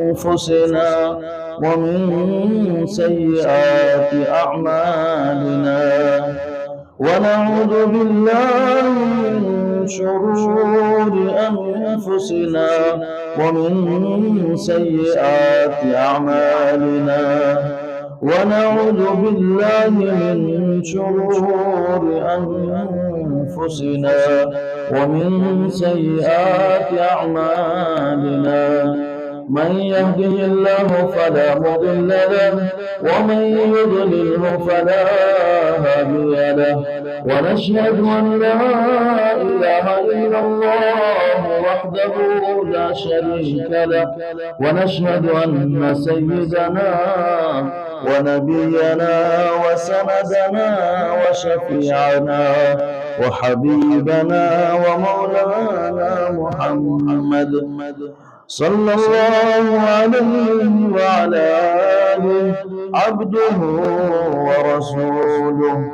أنفسنا ومن سيئات أعمالنا ونعوذ بالله من شرور أنفسنا ومن سيئات أعمالنا ونعوذ بالله من شرور أنفسنا ومن سيئات أعمالنا من يهده الله فلا مضل له ومن يضلله فلا هادي له ونشهد أن لا إله إلا الله وحده لا شريك له ونشهد أن سيدنا ونبينا وسندنا وشفيعنا وحبيبنا ومولانا محمد صلى الله عليه وعلى آله عبده ورسوله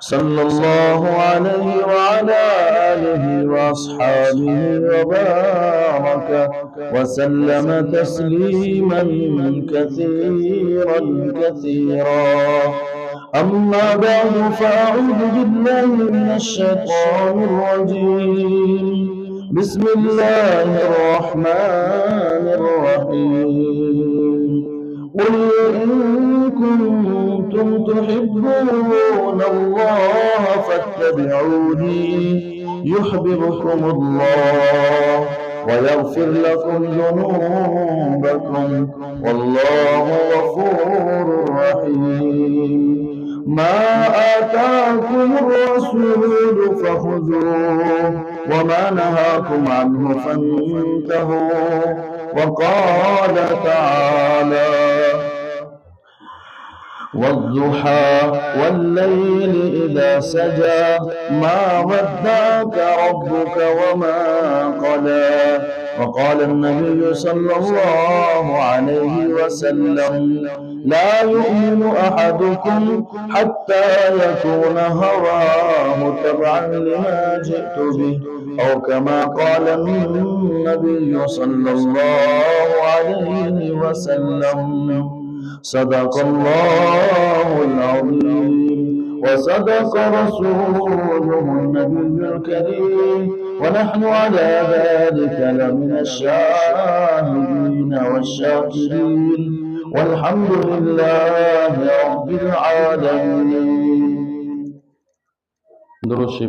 صلى الله عليه وعلى آله وأصحابه وبارك وسلم تسليما كثيرا كثيرا أما بعد فأعوذ بالله من الشيطان الرجيم بسم الله الرحمن الرحيم قل إن كنتم تحبون الله فاتبعوني يحببكم الله ويغفر لكم ذنوبكم والله غفور رحيم ما آتاكم الرسول فخذوه وما نهاكم عنه فانتهوا وقال تعالى والضحى والليل إذا سجى ما ودعك ربك وما قلى وقال النبي صلى الله عليه وسلم لا يؤمن أحدكم حتى يكون هواه تبعا لما جئت به أو كما قال النبي صلى الله عليه وسلم صدق الله العظيم وصدق رسوله النبي الكريم ونحن على ذلك لمن الشاهدين والشاكرين والحمد لله رب العالمين درشي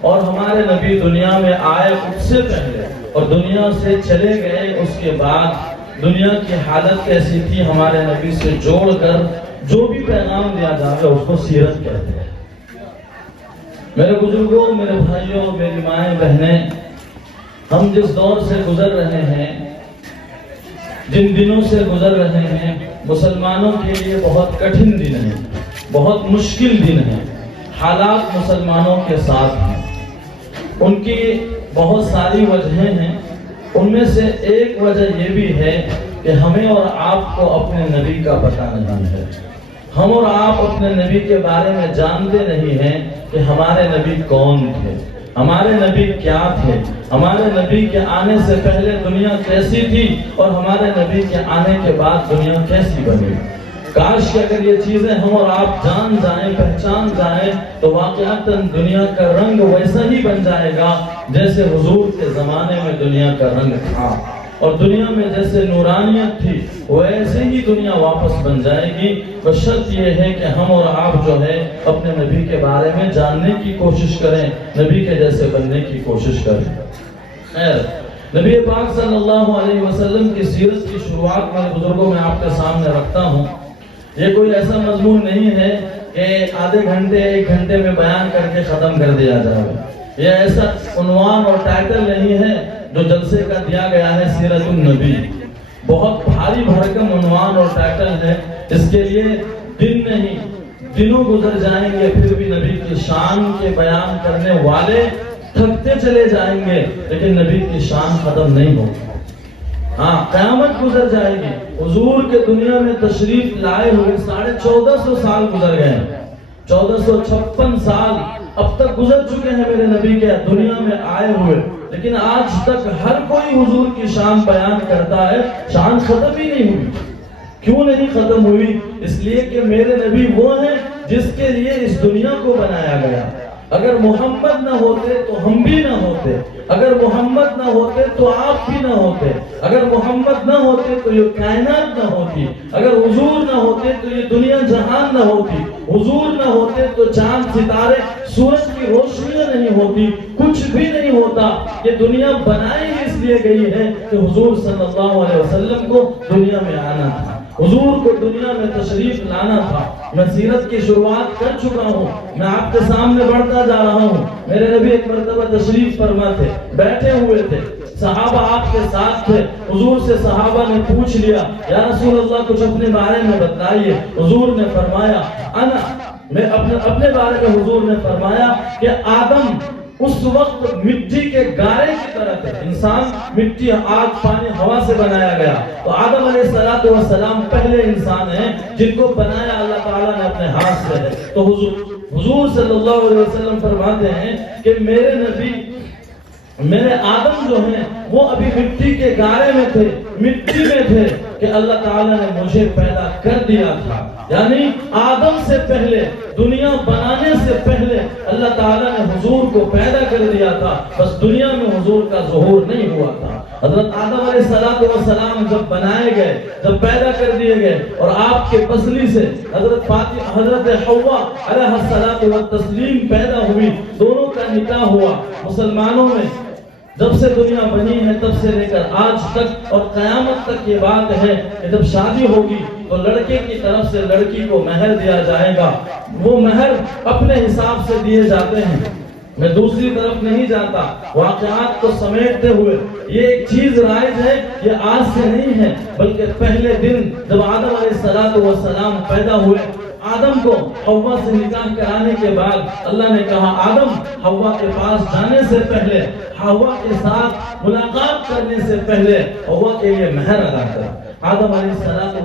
اور ہمارے نبی دنیا میں آئے اس سے پہلے اور دنیا سے چلے گئے اس کے بعد دنیا کی حالت کیسی تھی، ہمارے نبی سے جوڑ کر جو بھی پیغام دیا جاتا ہے اس کو سیرت کہتے ہیں۔ میرے بزرگوں، میرے بھائیوں، میری مائیں بہنیں، ہم جس دور سے گزر رہے ہیں، جن دنوں سے گزر رہے ہیں، مسلمانوں کے لیے بہت کٹھن دن ہیں، بہت مشکل دن ہیں۔ حالات مسلمانوں کے ساتھ ہیں، ان کی بہت ساری وجہیں ہیں، ان میں سے ایک وجہ یہ بھی ہے کہ ہمیں اور آپ کو اپنے نبی کا پتہ نہیں ہے۔ ہم اور آپ اپنے نبی کے بارے میں جانتے نہیں ہیں کہ ہمارے نبی کون تھے، ہمارے نبی کیا تھے، ہمارے نبی کے آنے سے پہلے دنیا کیسی تھی اور ہمارے نبی کے آنے کے بعد دنیا کیسی بنی۔ کاش کہ اگر یہ چیزیں ہم اور آپ جان جائیں، پہچان جائیں، تو واقعتاً دنیا کا رنگ ویسا ہی بن جائے گا جیسے حضور کے زمانے میں دنیا کا رنگ تھا، اور دنیا میں جیسے نورانیت تھی ویسے ہی دنیا واپس بن جائے گی۔ بس شرط یہ ہے کہ ہم اور آپ جو ہے اپنے نبی کے بارے میں جاننے کی کوشش کریں، نبی کے جیسے بننے کی کوشش کریں۔ خیر، نبی پاک صلی اللہ علیہ وسلم کی سیرت کی شروعات میرے بزرگوں میں آپ کے سامنے رکھتا ہوں۔ یہ کوئی ایسا مضمون نہیں ہے کہ آدھے گھنٹے ایک گھنٹے میں بیان کر کے ختم کر دیا جائے۔ یہ ایسا عنوان اور ٹائٹل نہیں ہے جو جلسے کا دیا گیا ہے سیرت النبی، بہت بھاری بھرکم عنوان اور ٹائٹل ہے۔ اس کے لیے دن نہیں دنوں گزر جائیں گے، پھر بھی نبی کی شان کے بیان کرنے والے تھکتے چلے جائیں گے، لیکن نبی کی شان ختم نہیں ہوگی۔ ہاں، قیامت گزر جائے گی۔ حضور کے دنیا میں تشریف لائے ہوئے 1450 سال گزر گئے، 1456 سال اب تک گزر چکے ہیں میرے نبی کے دنیا میں آئے ہوئے، لیکن آج تک ہر کوئی حضور کی شان بیان کرتا ہے، شان ختم ہی نہیں ہوئی۔ کیوں نہیں ختم ہوئی؟ اس لیے کہ میرے نبی وہ ہیں جس کے لیے اس دنیا کو بنایا گیا۔ اگر محمد نہ ہوتے تو ہم بھی نہ ہوتے، اگر محمد نہ ہوتے تو آپ بھی نہ ہوتے، اگر محمد نہ ہوتے تو یہ کائنات نہ ہوتی، اگر حضور نہ ہوتے تو یہ دنیا جہان نہ ہوتی، حضور نہ ہوتے تو چاند ستارے سورج کی روشنیاں نہیں ہوتی، کچھ بھی نہیں ہوتا۔ یہ دنیا بنائی اس لیے گئی ہے کہ حضور صلی اللہ علیہ وسلم کو دنیا میں آنا تھا، حضور کو دنیا میں تشریف لانا تھا۔ میں سیرت کی شروعات کر چکا ہوں، میں آپ کے سامنے بڑھتا جا رہا ہوں۔ میرے نبی ایک مرتبہ تشریف فرما تھے، بیٹھے ہوئے تھے، صحابہ آپ کے ساتھ تھے۔ حضور سے صحابہ نے پوچھ لیا، یا رسول اللہ کچھ اپنے بارے میں بتائیے۔ حضور نے فرمایا میں اپنے بارے میں حضور نے فرمایا کہ آدم اس وقت مٹی کے گارے کی طرح تھے۔ انسان مٹی، آگ، پانی، ہوا سے بنایا گیا، تو آدم علیہ السلام پہلے انسان ہیں جن کو بنایا اللہ تعالیٰ نے اپنے ہاتھ سے ہے۔ تو حضور صلی اللہ علیہ وسلم فرماتے ہیں کہ میرے نبی، میرے آدم جو ہیں وہ ابھی مٹی کے گارے میں تھے، مٹی میں تھے کہ اللہ تعالیٰ نے مجھے پیدا کر دیا تھا۔ یعنی آدم سے پہلے، دنیا بنانے سے پہلے اللہ تعالیٰ نے حضور کو پیدا کر دیا تھا، بس دنیا میں حضور کا ظہور نہیں ہوا تھا۔ حضرت آدم علیہ السلام جب بنائے گئے، جب پیدا کر دیے گئے، اور آپ کے پسلی سے حضرت حوا علیہ السلام پیدا ہوئی، دونوں کا نکاح ہوا۔ مسلمانوں میں جب سے دنیا بنی ہے تب سے لے کر آج تک اور قیامت تک یہ بات ہے کہ جب شادی ہوگی تو لڑکے کی طرف سے لڑکی کو مہر دیا جائے گا۔ وہ مہر اپنے حساب سے دیے جاتے ہیں، میں دوسری طرف نہیں جاتا۔ واقعات کو سمیٹتے ہوئے یہ ایک چیز رائج ہے، یہ آج سے نہیں ہے بلکہ پہلے دن جب آدم علیہ السلام پیدا ہوئے، آدم کو حوا سے نکاح کرانے کے بعد اللہ نے کہا آدم حوا کے پاس جانے سے پہلے، حوا کے ساتھ ملاقات کرنے سے پہلے حوا کے لیے مہر ادا کر۔ آدم علیہ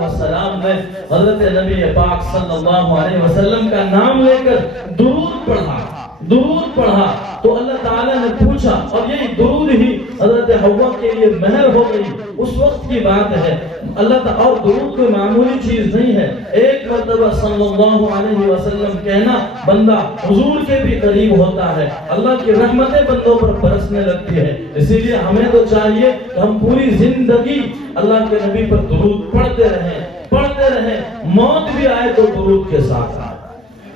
السلام نے حضرت نبی پاک صلی اللہ علیہ وسلم کا نام لے کر درود پڑھا تو اللہ تعالیٰ نے پوچھا، اور یہی درود ہی حضرت حوا کے لیے مہر ہو گئی۔ اس وقت کی بات ہے، اللہ تعالیٰ، اور درود کوئی معمولی چیز نہیں ہے۔ ایک مرتبہ صلی اللہ علیہ وسلم کہنا بندہ حضور کے بھی قریب ہوتا ہے، اللہ کی رحمتیں بندوں پر برسنے لگتی ہے۔ اسی لیے ہمیں تو چاہیے کہ ہم پوری زندگی اللہ کے نبی پر درود پڑھتے رہیں، موت بھی آئے تو درود کے ساتھ آئے۔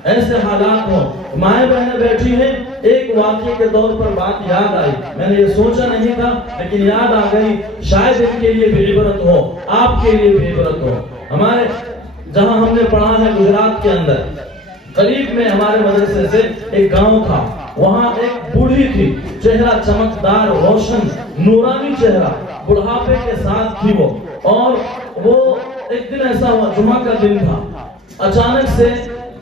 ایسے حالات ہوں، مائیں بہنیں بیٹھی ہیں، ایک واقعے کے طور پر بات یاد آئی، میں نے یہ سوچا نہیں تھا لیکن یاد آ گئی، شاید ان کے لیے بھی عبرت ہو، آپ کے لیے بھی عبرت ہو۔ ہمارے جہاں ہم نے پڑھا ہے گجرات کے اندر، قریب میں ہمارے مدرسے سے ایک گاؤں تھا، وہاں ایک بوڑھی تھی، چہرہ چمکدار، روشن، نورانی چہرہ، بڑھاپے کے ساتھ تھی وہ، اور وہ ایک دن ایسا ہوا، جمعہ کا دن تھا، اچانک سے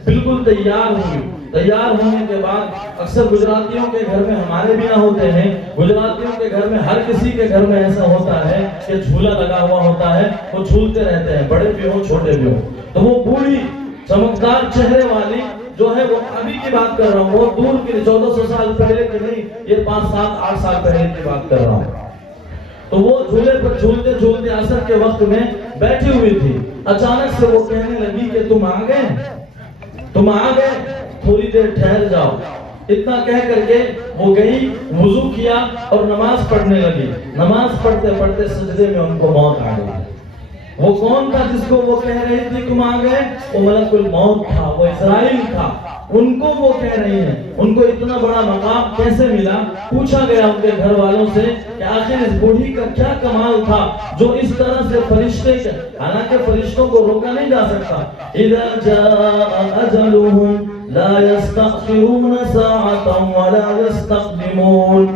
بالکل تیار ہوئی۔ تیار ہونے کے بعد اکثر گجراتیوں کے گھر میں، ہمارے بھی نہ ہوتے ہیں، گجراتیوں کے گھر میں، ہر کسی کے گھر میں ایسا ہوتا ہے کہ جھولا لگا ہوا ہوتا ہے، وہ جھولتے رہتے ہیں، بڑے بھی ہوں چھوٹے بھی ہوں۔ تو وہ بوڑھی چمکدار چہرے والی جو ہے، وہ ابھی کی بات کر رہا ہوں، وہ دور کی 1400 سال پہلے کی نہیں، یہ 5 7 8 سال پہلے کی بات کر رہا ہوں۔ تو وہ جھولے پر جھولتے جھولتے عصر کے وقت میں بیٹھی ہوئی تھی، اچانک سے وہ کہنے لگی کہ تم آ گئے، تم آ گئے، تھوڑی دیر ٹھہر جاؤ۔ اتنا کہہ کر کے وہ گئی، وضو کیا اور نماز پڑھنے لگی۔ نماز پڑھتے پڑھتے سجدے میں ان کو موت آ گئی۔ وہ کون تھا جس کو وہ کہہ رہی تھی تم آ گئے؟ وہ ملک الموت تھا، وہ اسرائیل تھا، ان کو وہ کہہ رہی ہیں۔ ان کو اتنا بڑا مقام کیسے ملا؟ پوچھا گیا ان کے گھر والوں سے کہ آخر اس بوڑھی کا کیا کمال تھا جو اس طرح سے فرشتے کے، حالانکہ فرشتوں کو روکا نہیں جا سکتا، اذا جاء اجلهم لا يستأخرون ساعة ولا يستقدمون،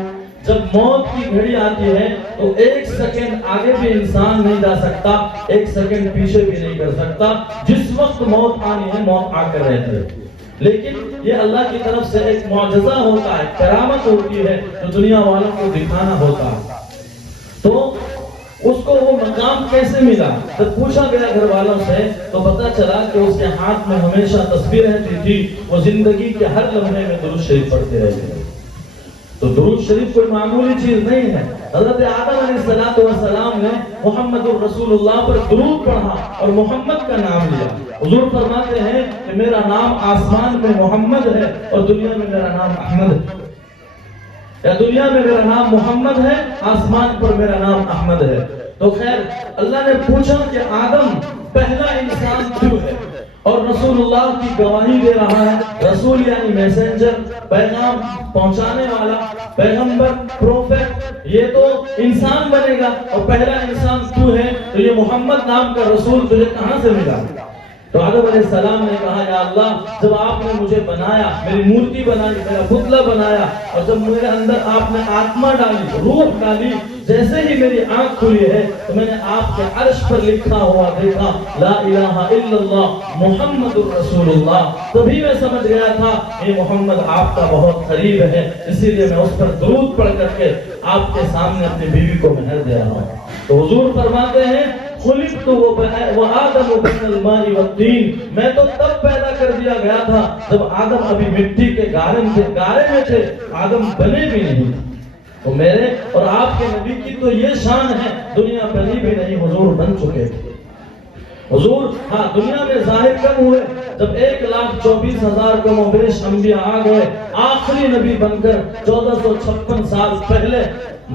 جب موت کی گھڑی آتی ہے تو 1 سیکنڈ آگے بھی انسان نہیں جا سکتا، 1 سیکنڈ پیچھے بھی نہیں کر سکتا۔ جس وقت موت آنی ہے موت آ کر رہتی ہے، لیکن یہ اللہ کی طرف سے ایک معجزہ ہوتا ہے، کرامت ہوتی ہے جو دنیا والوں کو دکھانا ہوتا ہے۔ تو اس کو وہ مقام کیسے ملا؟ جب پوچھا گیا گھر والوں سے تو پتا چلا کہ اس کے ہاتھ میں ہمیشہ تسبیح رہتی تھی، وہ زندگی کے ہر لمحے میں درود شریف پڑھتے رہتے تھے۔ تو درود شریف کوئی معمولی چیز نہیں ہے۔ حضرت آدم علیہ السلام نے محمد الرسول اللہ پر درود پڑھا اور محمد کا نام لیا۔ حضور فرماتے ہیں کہ میرا نام آسمان میں محمد ہے اور دنیا میں میرا نام احمد ہے، یا دنیا میں میرا نام محمد ہے، آسمان پر میرا نام احمد ہے۔ تو خیر، اللہ نے پوچھا کہ آدم پہلا انسان کیوں ہے؟ اور رسول اللہ کی گواہی دے رہا ہے، رسول یعنی میسنجر، پیغام پہنچانے والا، پیغمبر، پروفیٹ، یہ تو انسان بنے گا، اور پہلا انسان کیوں ہے؟ تو یہ محمد نام کا رسول تجھے کہاں سے ملا؟ تو آدم علیہ السلام نے کہا یا اللہ، جب آپ نے مجھے بنایا، میری مورتی بنائی، میرا پتلا بنایا، اور جب میرے اندر آپ نے آتما ڈالی، روح ڈالی، جیسے ہی میری آنکھ کھلی ہے تو میں نے آپ کے عرش پر لکھا ہوا دیکھا لا الہ الا اللہ محمد الرسول اللہ، تبھی میں سمجھ گیا تھا یہ محمد آپ کا بہت قریب ہے، اسی لیے میں اس پر درود پڑھ کر کے آپ کے سامنے اپنی بیوی کو مہر دے رہا ہوں۔ تو حضور فرماتے ہیں خلقت وآدم بین الماء والطین، میں تو تب پیدا کر دیا گیا تھا جب آدم ابھی مٹی کے گارے میں تھے، آدم بنے بھی نہیں۔ تو میرے اور آپ کے نبی کی تو یہ شان ہے، دنیا بنی بھی نہیں، حضور بن چکے تھے۔ حضور ہاں دنیا میں ظاہر کب ہوئے؟ جب 1,24,000 کم و بیش انبیاء آ گئے، آخری نبی بن کر 1456 سال پہلے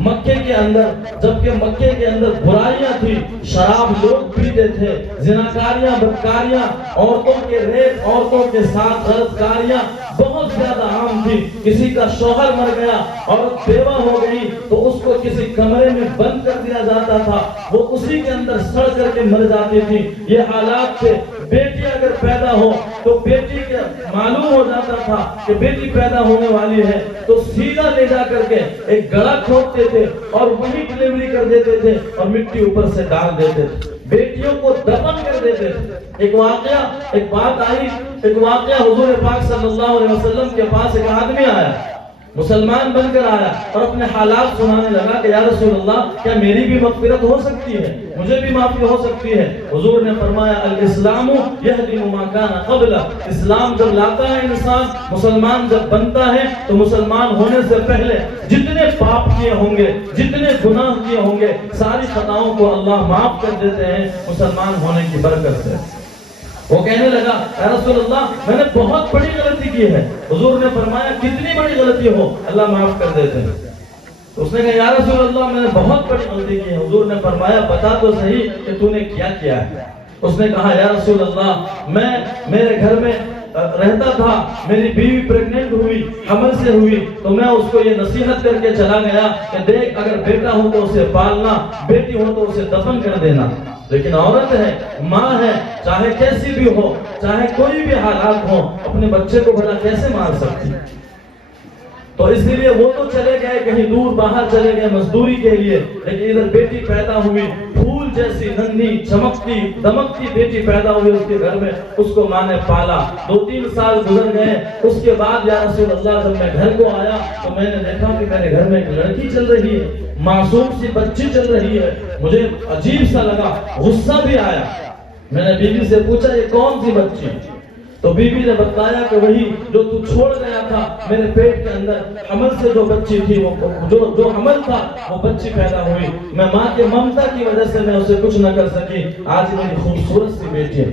مکے کے اندر، جبکہ مکے کے اندر برائیاں تھی، شراب لوگ پیتے تھے، زناکاریاں، بدکاریاں، عورتوں کے ریپ، عورتوں کے ساتھ غلط کاریاں بہت زیادہ عام تھی۔ کسی کا شوہر مر گیا، عورت بیوہ ہو گئی تو اس کو کسی کمرے میں بند کر دیا جاتا تھا، وہ اسی کے اندر سڑ کر کے مر جاتی تھی۔ یہ حالات تھے۔ بیٹی اگر پیدا ہو تو بیٹی کے معلوم ہو جاتا تھا کہ بیٹی پیدا ہونے والی ہے تو سیدھا لے جا کر کے ایک گڑھا کھودتے تھے اور وہی ڈلیوری کر دیتے تھے اور مٹی اوپر سے ڈال دیتے تھے، بیٹیوں کو دفن کر دیتے تھے۔ ایک بات آئی، ایک واقعہ حضور پاک صلی اللہ علیہ وسلم کے پاس ایک آدمی آیا، مسلمان بن کر آیا اور اپنے حالات سنانے لگا کہ یا رسول اللہ، کیا میری بھی مغفرت ہو سکتی ہے، مجھے بھی معافی ہو سکتی ہے؟ حضور نے فرمایا الاسلام یہدم ما کان قبلہ، اسلام جب لاتا ہے انسان، مسلمان جب بنتا ہے تو مسلمان ہونے سے پہلے جتنے پاپ کیے ہوں گے، جتنے گناہ کیے ہوں گے، ساری خطاؤں کو اللہ معاف کر دیتے ہیں مسلمان ہونے کی برکت سے۔ وہ کہنے لگا یا رسول اللہ، میں نے بہت بڑی غلطی کی ہے۔ حضور نے فرمایا کتنی بڑی غلطی ہو اللہ معاف کر دیتے ہیں؟ اس نے کہا یا رسول اللہ، میں نے بہت بڑی غلطی کی ہے۔ حضور نے فرمایا بتا تو صحیح کہ تو نے کیا ہے؟ اس نے کہا یا رسول اللہ میں میرے گھر میں رہتا تھا, میری بیوی پریگننٹ ہوئی, حمل سے ہوئی, تو میں اس کو یہ نصیحت کر کے چلا گیا کہ دیکھ اگر بیٹا ہو تو اسے پالنا, بیٹی ہو تو اسے دفن کر دینا. لیکن عورت ہے, ماں ہے, چاہے کیسی بھی ہو, چاہے کوئی بھی حالات ہو, اپنے بچے کو بھلا کیسے مار سکتی؟ تو اس لیے وہ تو چلے گئے کہیں دور, باہر چلے گئے مزدوری کے لیے, لیکن ادھر بیٹی پیدا ہوئی, پھول جیسی ننھی چمکتی دمکتی بیٹی پیدا ہوئی اس کے گھر میں, اس کو ماں نے پالا. 2-3 سال گزر گئے. اس کے بعد یا رسول اللہ جب میں گھر کو آیا تو میں نے دیکھا کہ میرے گھر میں ایک لڑکی چل رہی ہے, معصوم سی بچی چل رہی ہے. مجھے عجیب سا لگا, غصہ بھی آیا. میں نے بیوی سے پوچھا یہ کون سی بچی؟ تو بیوی نے بتایا کہ وہی جو تو چھوڑ گیا تھا میرے پیٹ کے اندر, حمل سے جو بچی تھی, وہ جو حمل تھا وہ بچی پیدا ہوئی. میں ماں کے ممتا کی وجہ سے میں اسے کچھ نہ کر سکی, آج میری خوبصورت سی بیٹی ہے.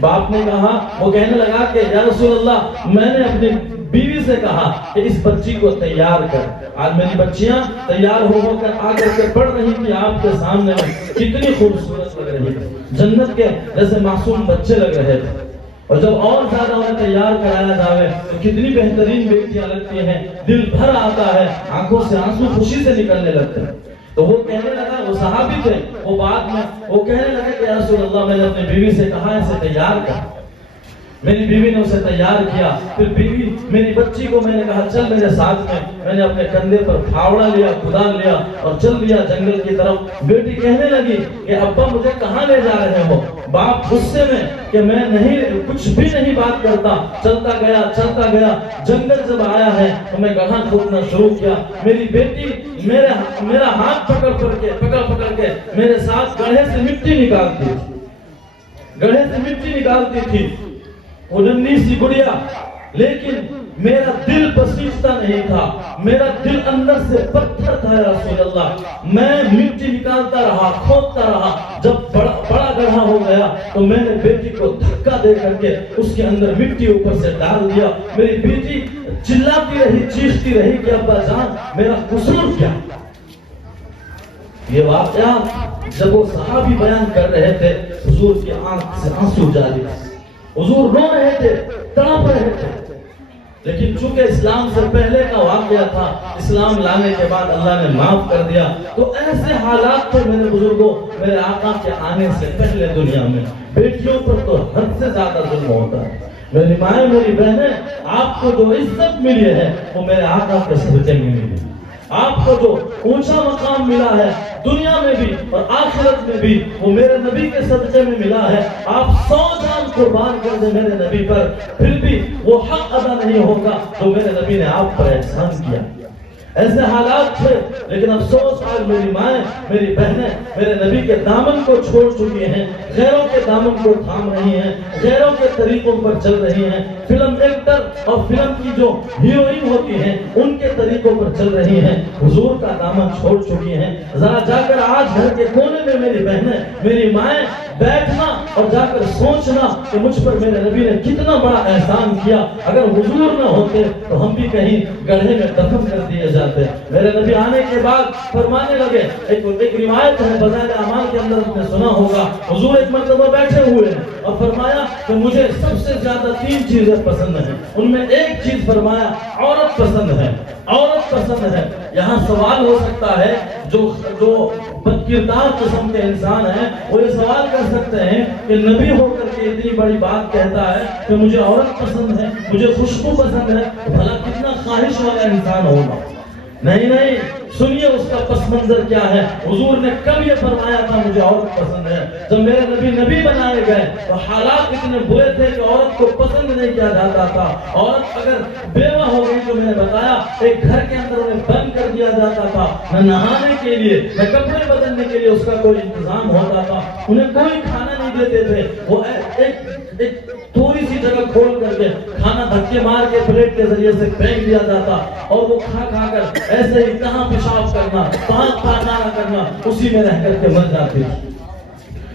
باپ نے کہا, وہ کہنے لگا کہ یا رسول اللہ میں نے اپنی بیوی سے کہا کہ اس بچی کو تیار کر. آج میری بچیاں تیار ہو کر آ کر کے پڑھ رہی تھی آپ کے سامنے میں, کتنی خوبصورت لگ رہی تھی, جنت کے جیسے معصوم بچے لگ رہے تھے. اور جب اور زیادہ انہیں تیار کرایا جاوے تو کتنی بہترین بیٹیاں لگتی ہیں, دل بھر آتا ہے, آنکھوں سے آنسو خوشی سے نکلنے لگتے ہیں. تو وہ کہنے لگا, وہ صحابی تھے, وہ بعد میں وہ کہنے لگا کہ یا رسول اللہ میں نے اپنی بیوی سے کہا اسے تیار کر. میری بیوی نے اسے تیار کیا. پھر بیوی میری بچی کو میں نے کہا چل میرے ساتھ میں نے اپنے کندھے پر پھاوڑا لیا, کدال لیا اور چل دیا جنگل کی طرف. بیٹی کہنے لگی کہ ابا مجھے کہاں لے جا رہے ہو؟ باپ غصے میں کہ میں نہیں کچھ بھی نہیں بات کرتا, چلتا گیا. جنگل جب آیا ہے تو میں گڑھا کھودنا شروع کیا. میری بیٹی میرا ہاتھ پکڑ کے میرے ساتھ گڑھے سے مٹی نکالتی تھی. وہ ننھی سی گڑیا, لیکن میرا دل بسیجتا نہیں تھا, میرا دل اندر سے پتھر تھا یا رسول اللہ. میں مٹی نکالتا رہا, کھودتا رہا. جب بڑا گڑھا ہو گیا تو میں نے بیٹی کو دھکا دے کر کے اس کے اندر مٹی اوپر سے ڈال دیا. میری بیٹی چلاتی رہی, چیختی رہی کہ ابا جان میرا قصور کیا؟ یہ واقعہ جب وہ صحابی بیان کر رہے تھے, حضور کی آنکھ سے آنسو جاری, حضور رو رہے تھے, تڑپ رہے تھے. لیکن چونکہ اسلام سے پہلے کا واقعہ تھا, اسلام لانے کے بعد اللہ نے معاف کر دیا. تو ایسے حالات تھے میرے بزرگوں, میرے آقا کے آنے سے پہلے دنیا میں بیٹیوں پر تو حد سے زیادہ ظلم ہوتا ہے. میری مائیں, میری بہنیں, آپ کو جو عزت ملی ہے وہ میرے آقا کے صدقے میں ملی. آپ کو جو اونچا مقام ملا ہے دنیا میں بھی اور آخرت میں بھی, وہ میرے نبی کے صدقے میں ملا ہے. آپ 100 جان قربان کر دیں میرے نبی پر, پھر بھی وہ حق ادا نہیں ہوگا جو میرے نبی نے آپ پر احسان کیا. ایسے حالات تھے, لیکن افسوس آج میری مائیں, میری بہنیں میرے نبی کے دامن کو چھوڑ چکی ہیں, غیروں کے دامن کو تھام رہی ہیں, غیروں کے طریقوں پر چل رہی ہیں, فلم ایکٹر اور فلم کی جو ہیروئن ہوتی ہیں ان کے طریقوں پر چل رہی ہیں, حضور کا دامن چھوڑ چکی ہیں. ذرا جا کر آج گھر کے کونے میں میری بہنیں, میری مائیں بیٹھنا اور جا کر سوچنا کہ مجھ پر میرے نبی نے کتنا بڑا احسان کیا. اگر حضور نہ ہوتے تو ہم بھی کہیں گڑھے میں دفن کر دیے جاتے. میرے نبی آنے کے بعد فرمانے لگے, ایک روایت ہے فضائل اعمال کے اندر آپ نے سنا ہوگا, حضور ایک مرتبہ بیٹھے ہوئے ہیں اور فرمایا کہ مجھے سب سے زیادہ 3 چیزیں پسند ہیں. ان میں ایک چیز فرمایا عورت پسند ہے, عورت پسند ہے. یہاں سوال ہو سکتا ہے, جو بدکردار قسم کے انسان ہیں وہ یہ سوال کر سکتے ہیں کہ نبی ہو کر کے اتنی بڑی بات کہتا ہے کہ مجھے عورت پسند ہے, مجھے خوشبو پسند ہے, بھلا کتنا خواہش والا انسان ہوگا. نہیں, سنیے اس کا پس منظر کیا ہے. حضور نے کب یہ فرمایا تھا مجھے عورت پسند ہے؟ جب میرے نبی بنائے گئے تو حالات اتنے برے تھے کہ عورت کو پسند نہیں کیا جاتا تھا. عورت اگر بیوہ ہو گئی تو میں نے بتایا ایک گھر کے اندر انہیں بند کر دیا جاتا تھا, نہ نہانے کے لیے نہ کپڑے بدلنے کے لیے اس کا کوئی انتظام ہوتا تھا, انہیں کوئی کھانا نہیں دیتے تھے. وہ ایک تھوڑی سی جگہ کھول کر کے کھانا دھکے مار کے پلیٹ کے ذریعے سے پھینک دیا جاتا اور وہ کھا کر ایسے ہی کہاں پیشاب کرنا, کہاں پاخانہ کرنا, اسی میں رہ کر کے مر جاتے.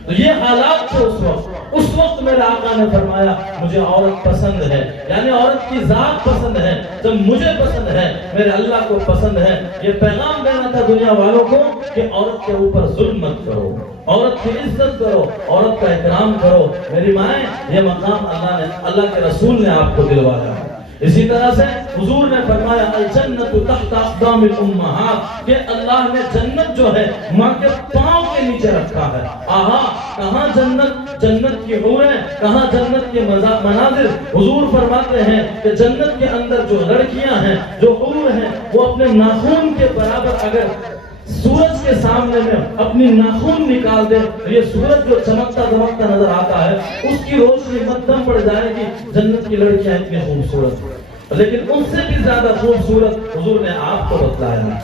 تو یہ حالات تھے اس وقت. اس وقت میرے آقا نے فرمایا مجھے عورت پسند ہے، یعنی عورت کی ذات پسند ہے۔ جب مجھے پسند ہے، میرے اللہ کو پسند ہے۔ یہ پیغام دینا تھا دنیا والوں کو کہ عورت کے اوپر ظلم مت کرو، عورت کی عزت کرو، عورت کا احترام کرو۔ میری مائیں، یہ مقام اللہ کے رسول نے آپ کو دلوایا ہے۔ اسی طرح سے حضور نے فرمایا الجنت تحت اقدام الامہات، کہ اللہ نے جنت جو ہے ماں کے پاؤں کے نیچے رکھا ہے۔ آہا، کہاں جنت، جنت کی حوریں، کہاں جنت کے مناظر۔ حضور فرماتے ہیں کہ جنت کے اندر جو لڑکیاں ہیں، جو حور ہیں، وہ اپنے ناخن کے برابر اگر سورج کے سامنے میں اپنی ناخن نکال دے، یہ سورج جو چمکتا دمکتا نظر آتا ہے، اس کی روشنی مدھم پڑ جائے گی۔ جنت کی لڑکیاں اتنی خوبصورت، لیکن ان سے بھی زیادہ خوبصورت حضور نے آپ کو بتلایا۔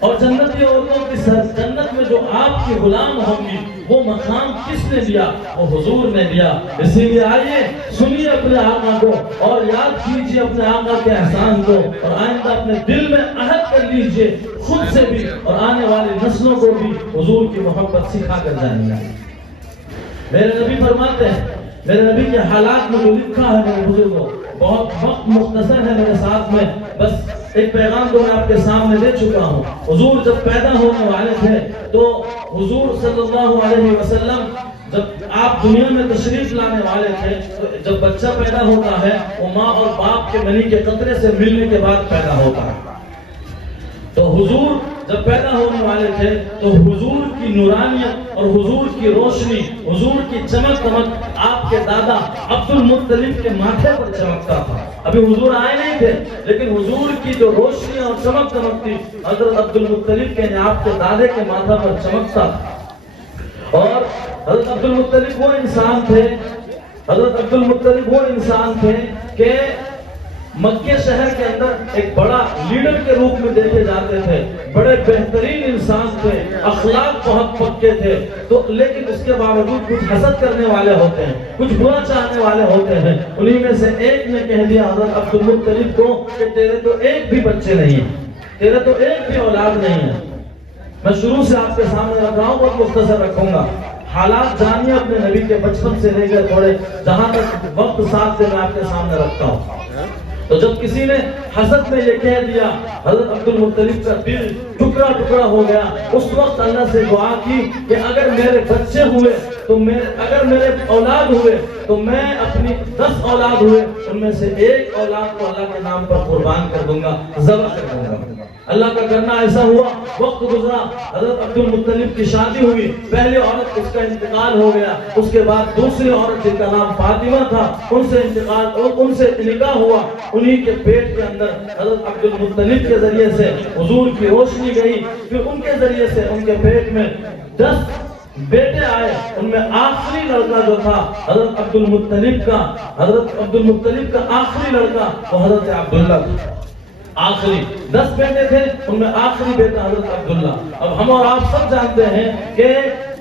اور جنتی عورتوں کی جنت میں جو آپ کی غلام ہوں گی، وہ مقام کس نے دیا؟ وہ حضور نے دیا۔ اسی لیے آئیے سنیے اپنے آقا کو اور یاد کیجیے اپنے آقا کے احسان کو، اور آئندہ اپنے دل میں عہد کر لیجیے خود سے بھی اور آنے والی نسلوں کو بھی حضور کی محبت سکھا کر جائیں گے۔ میرے نبی فرماتے ہیں، میرے نبی کے حالات میں جو لکھا ہے میرے بزرگوں، بہت وقت مختصر ہے میرے ساتھ میں، بس ایک پیغام کو میں آپ کے سامنے دے چکا ہوں۔ حضور جب پیدا ہونے والے تھے تو حضور صلی اللہ علیہ وسلم جب آپ دنیا میں تشریف لانے والے تھے، تو جب بچہ پیدا ہوتا ہے وہ ماں اور باپ کے منی کے قطرے سے ملنے کے بعد پیدا ہوتا ہے۔ تو حضور جب پیدا ہونے والے تھے تو حضور کی نورانیت اور حضور کی روشنی، حضور کی چمک دمک آپ کے دادا عبد المطلب کے ماتھے پر چمکتا تھا۔ ابھی حضور آئے نہیں تھے، لیکن حضور کی جو روشنی اور چمک دمک تھی حضرت عبد المطلب کے آپ کے دادے کے ماتھا پر چمکتا تھا۔ اور حضرت عبد المطلب وہ انسان تھے، حضرت عبد المطلب وہ انسان تھے کہ مکہ شہر کے اندر ایک بڑا لیڈر کے روپ میں دیکھے جاتے تھے، بڑے بہترین انسان تھے، اخلاق بہت پکے تھے، تو لیکن اس کے باوجود کچھ حسد کرنے والے ہوتے ہیں، کچھ برا چاہنے والے ہوتے ہیں۔ انہی میں سے ایک نے کہہ دیا حضرت عبد المطلب کو کہ تیرے تو ایک بھی بچے نہیں ہیں، تیرے تو ایک بھی اولاد نہیں ہے۔ میں شروع سے آپ کے سامنے رکھ رہا ہوں، بہت مختصر رکھوں گا۔ حالات جانیے اپنے نبی کے بچپن سے لے کر تھوڑے جہاں تک وقت ساتھ سے میں آپ کے سامنے رکھتا ہوں۔ تو جب کسی نے حسد میں یہ کہہ دیا، حضرت عبد المطلب کا دل ٹکڑا ٹکڑا ہو گیا۔ اس وقت اللہ سے دعا کی کہ اگر میرے بچے ہوئے تو اگر میرے اولاد ہوئے تو میں اپنی 10 اولاد ہوئے ان میں سے ایک اولاد کو اللہ کے نام پر قربان کر دوں گا، ذبح کر دوں گا۔ اللہ کا کرنا ایسا ہوا، وقت گزرا، حضرت عبد المطلب کی شادی ہوئی، پہلی عورت اس کا انتقال ہو گیا، اس کے بعد دوسری عورت جن کا نام فاطمہ تھا ان سے نکاح ہوا۔ انہی کے پیٹ کے اندر حضرت عبد المطلب کے ذریعے سے حضور کی روشنی گئی، پھر ان کے ذریعے سے ان کے پیٹ میں 10 بیٹے آئے۔ ان میں آخری لڑکا جو تھا حضرت عبد المطلب کا آخری لڑکا وہ حضرت عبداللہ تھا۔ آخری 10 بیٹے تھے، ان میں آخری بیٹا حضرت عبداللہ۔ اب ہم اور آپ سب جانتے ہیں کہ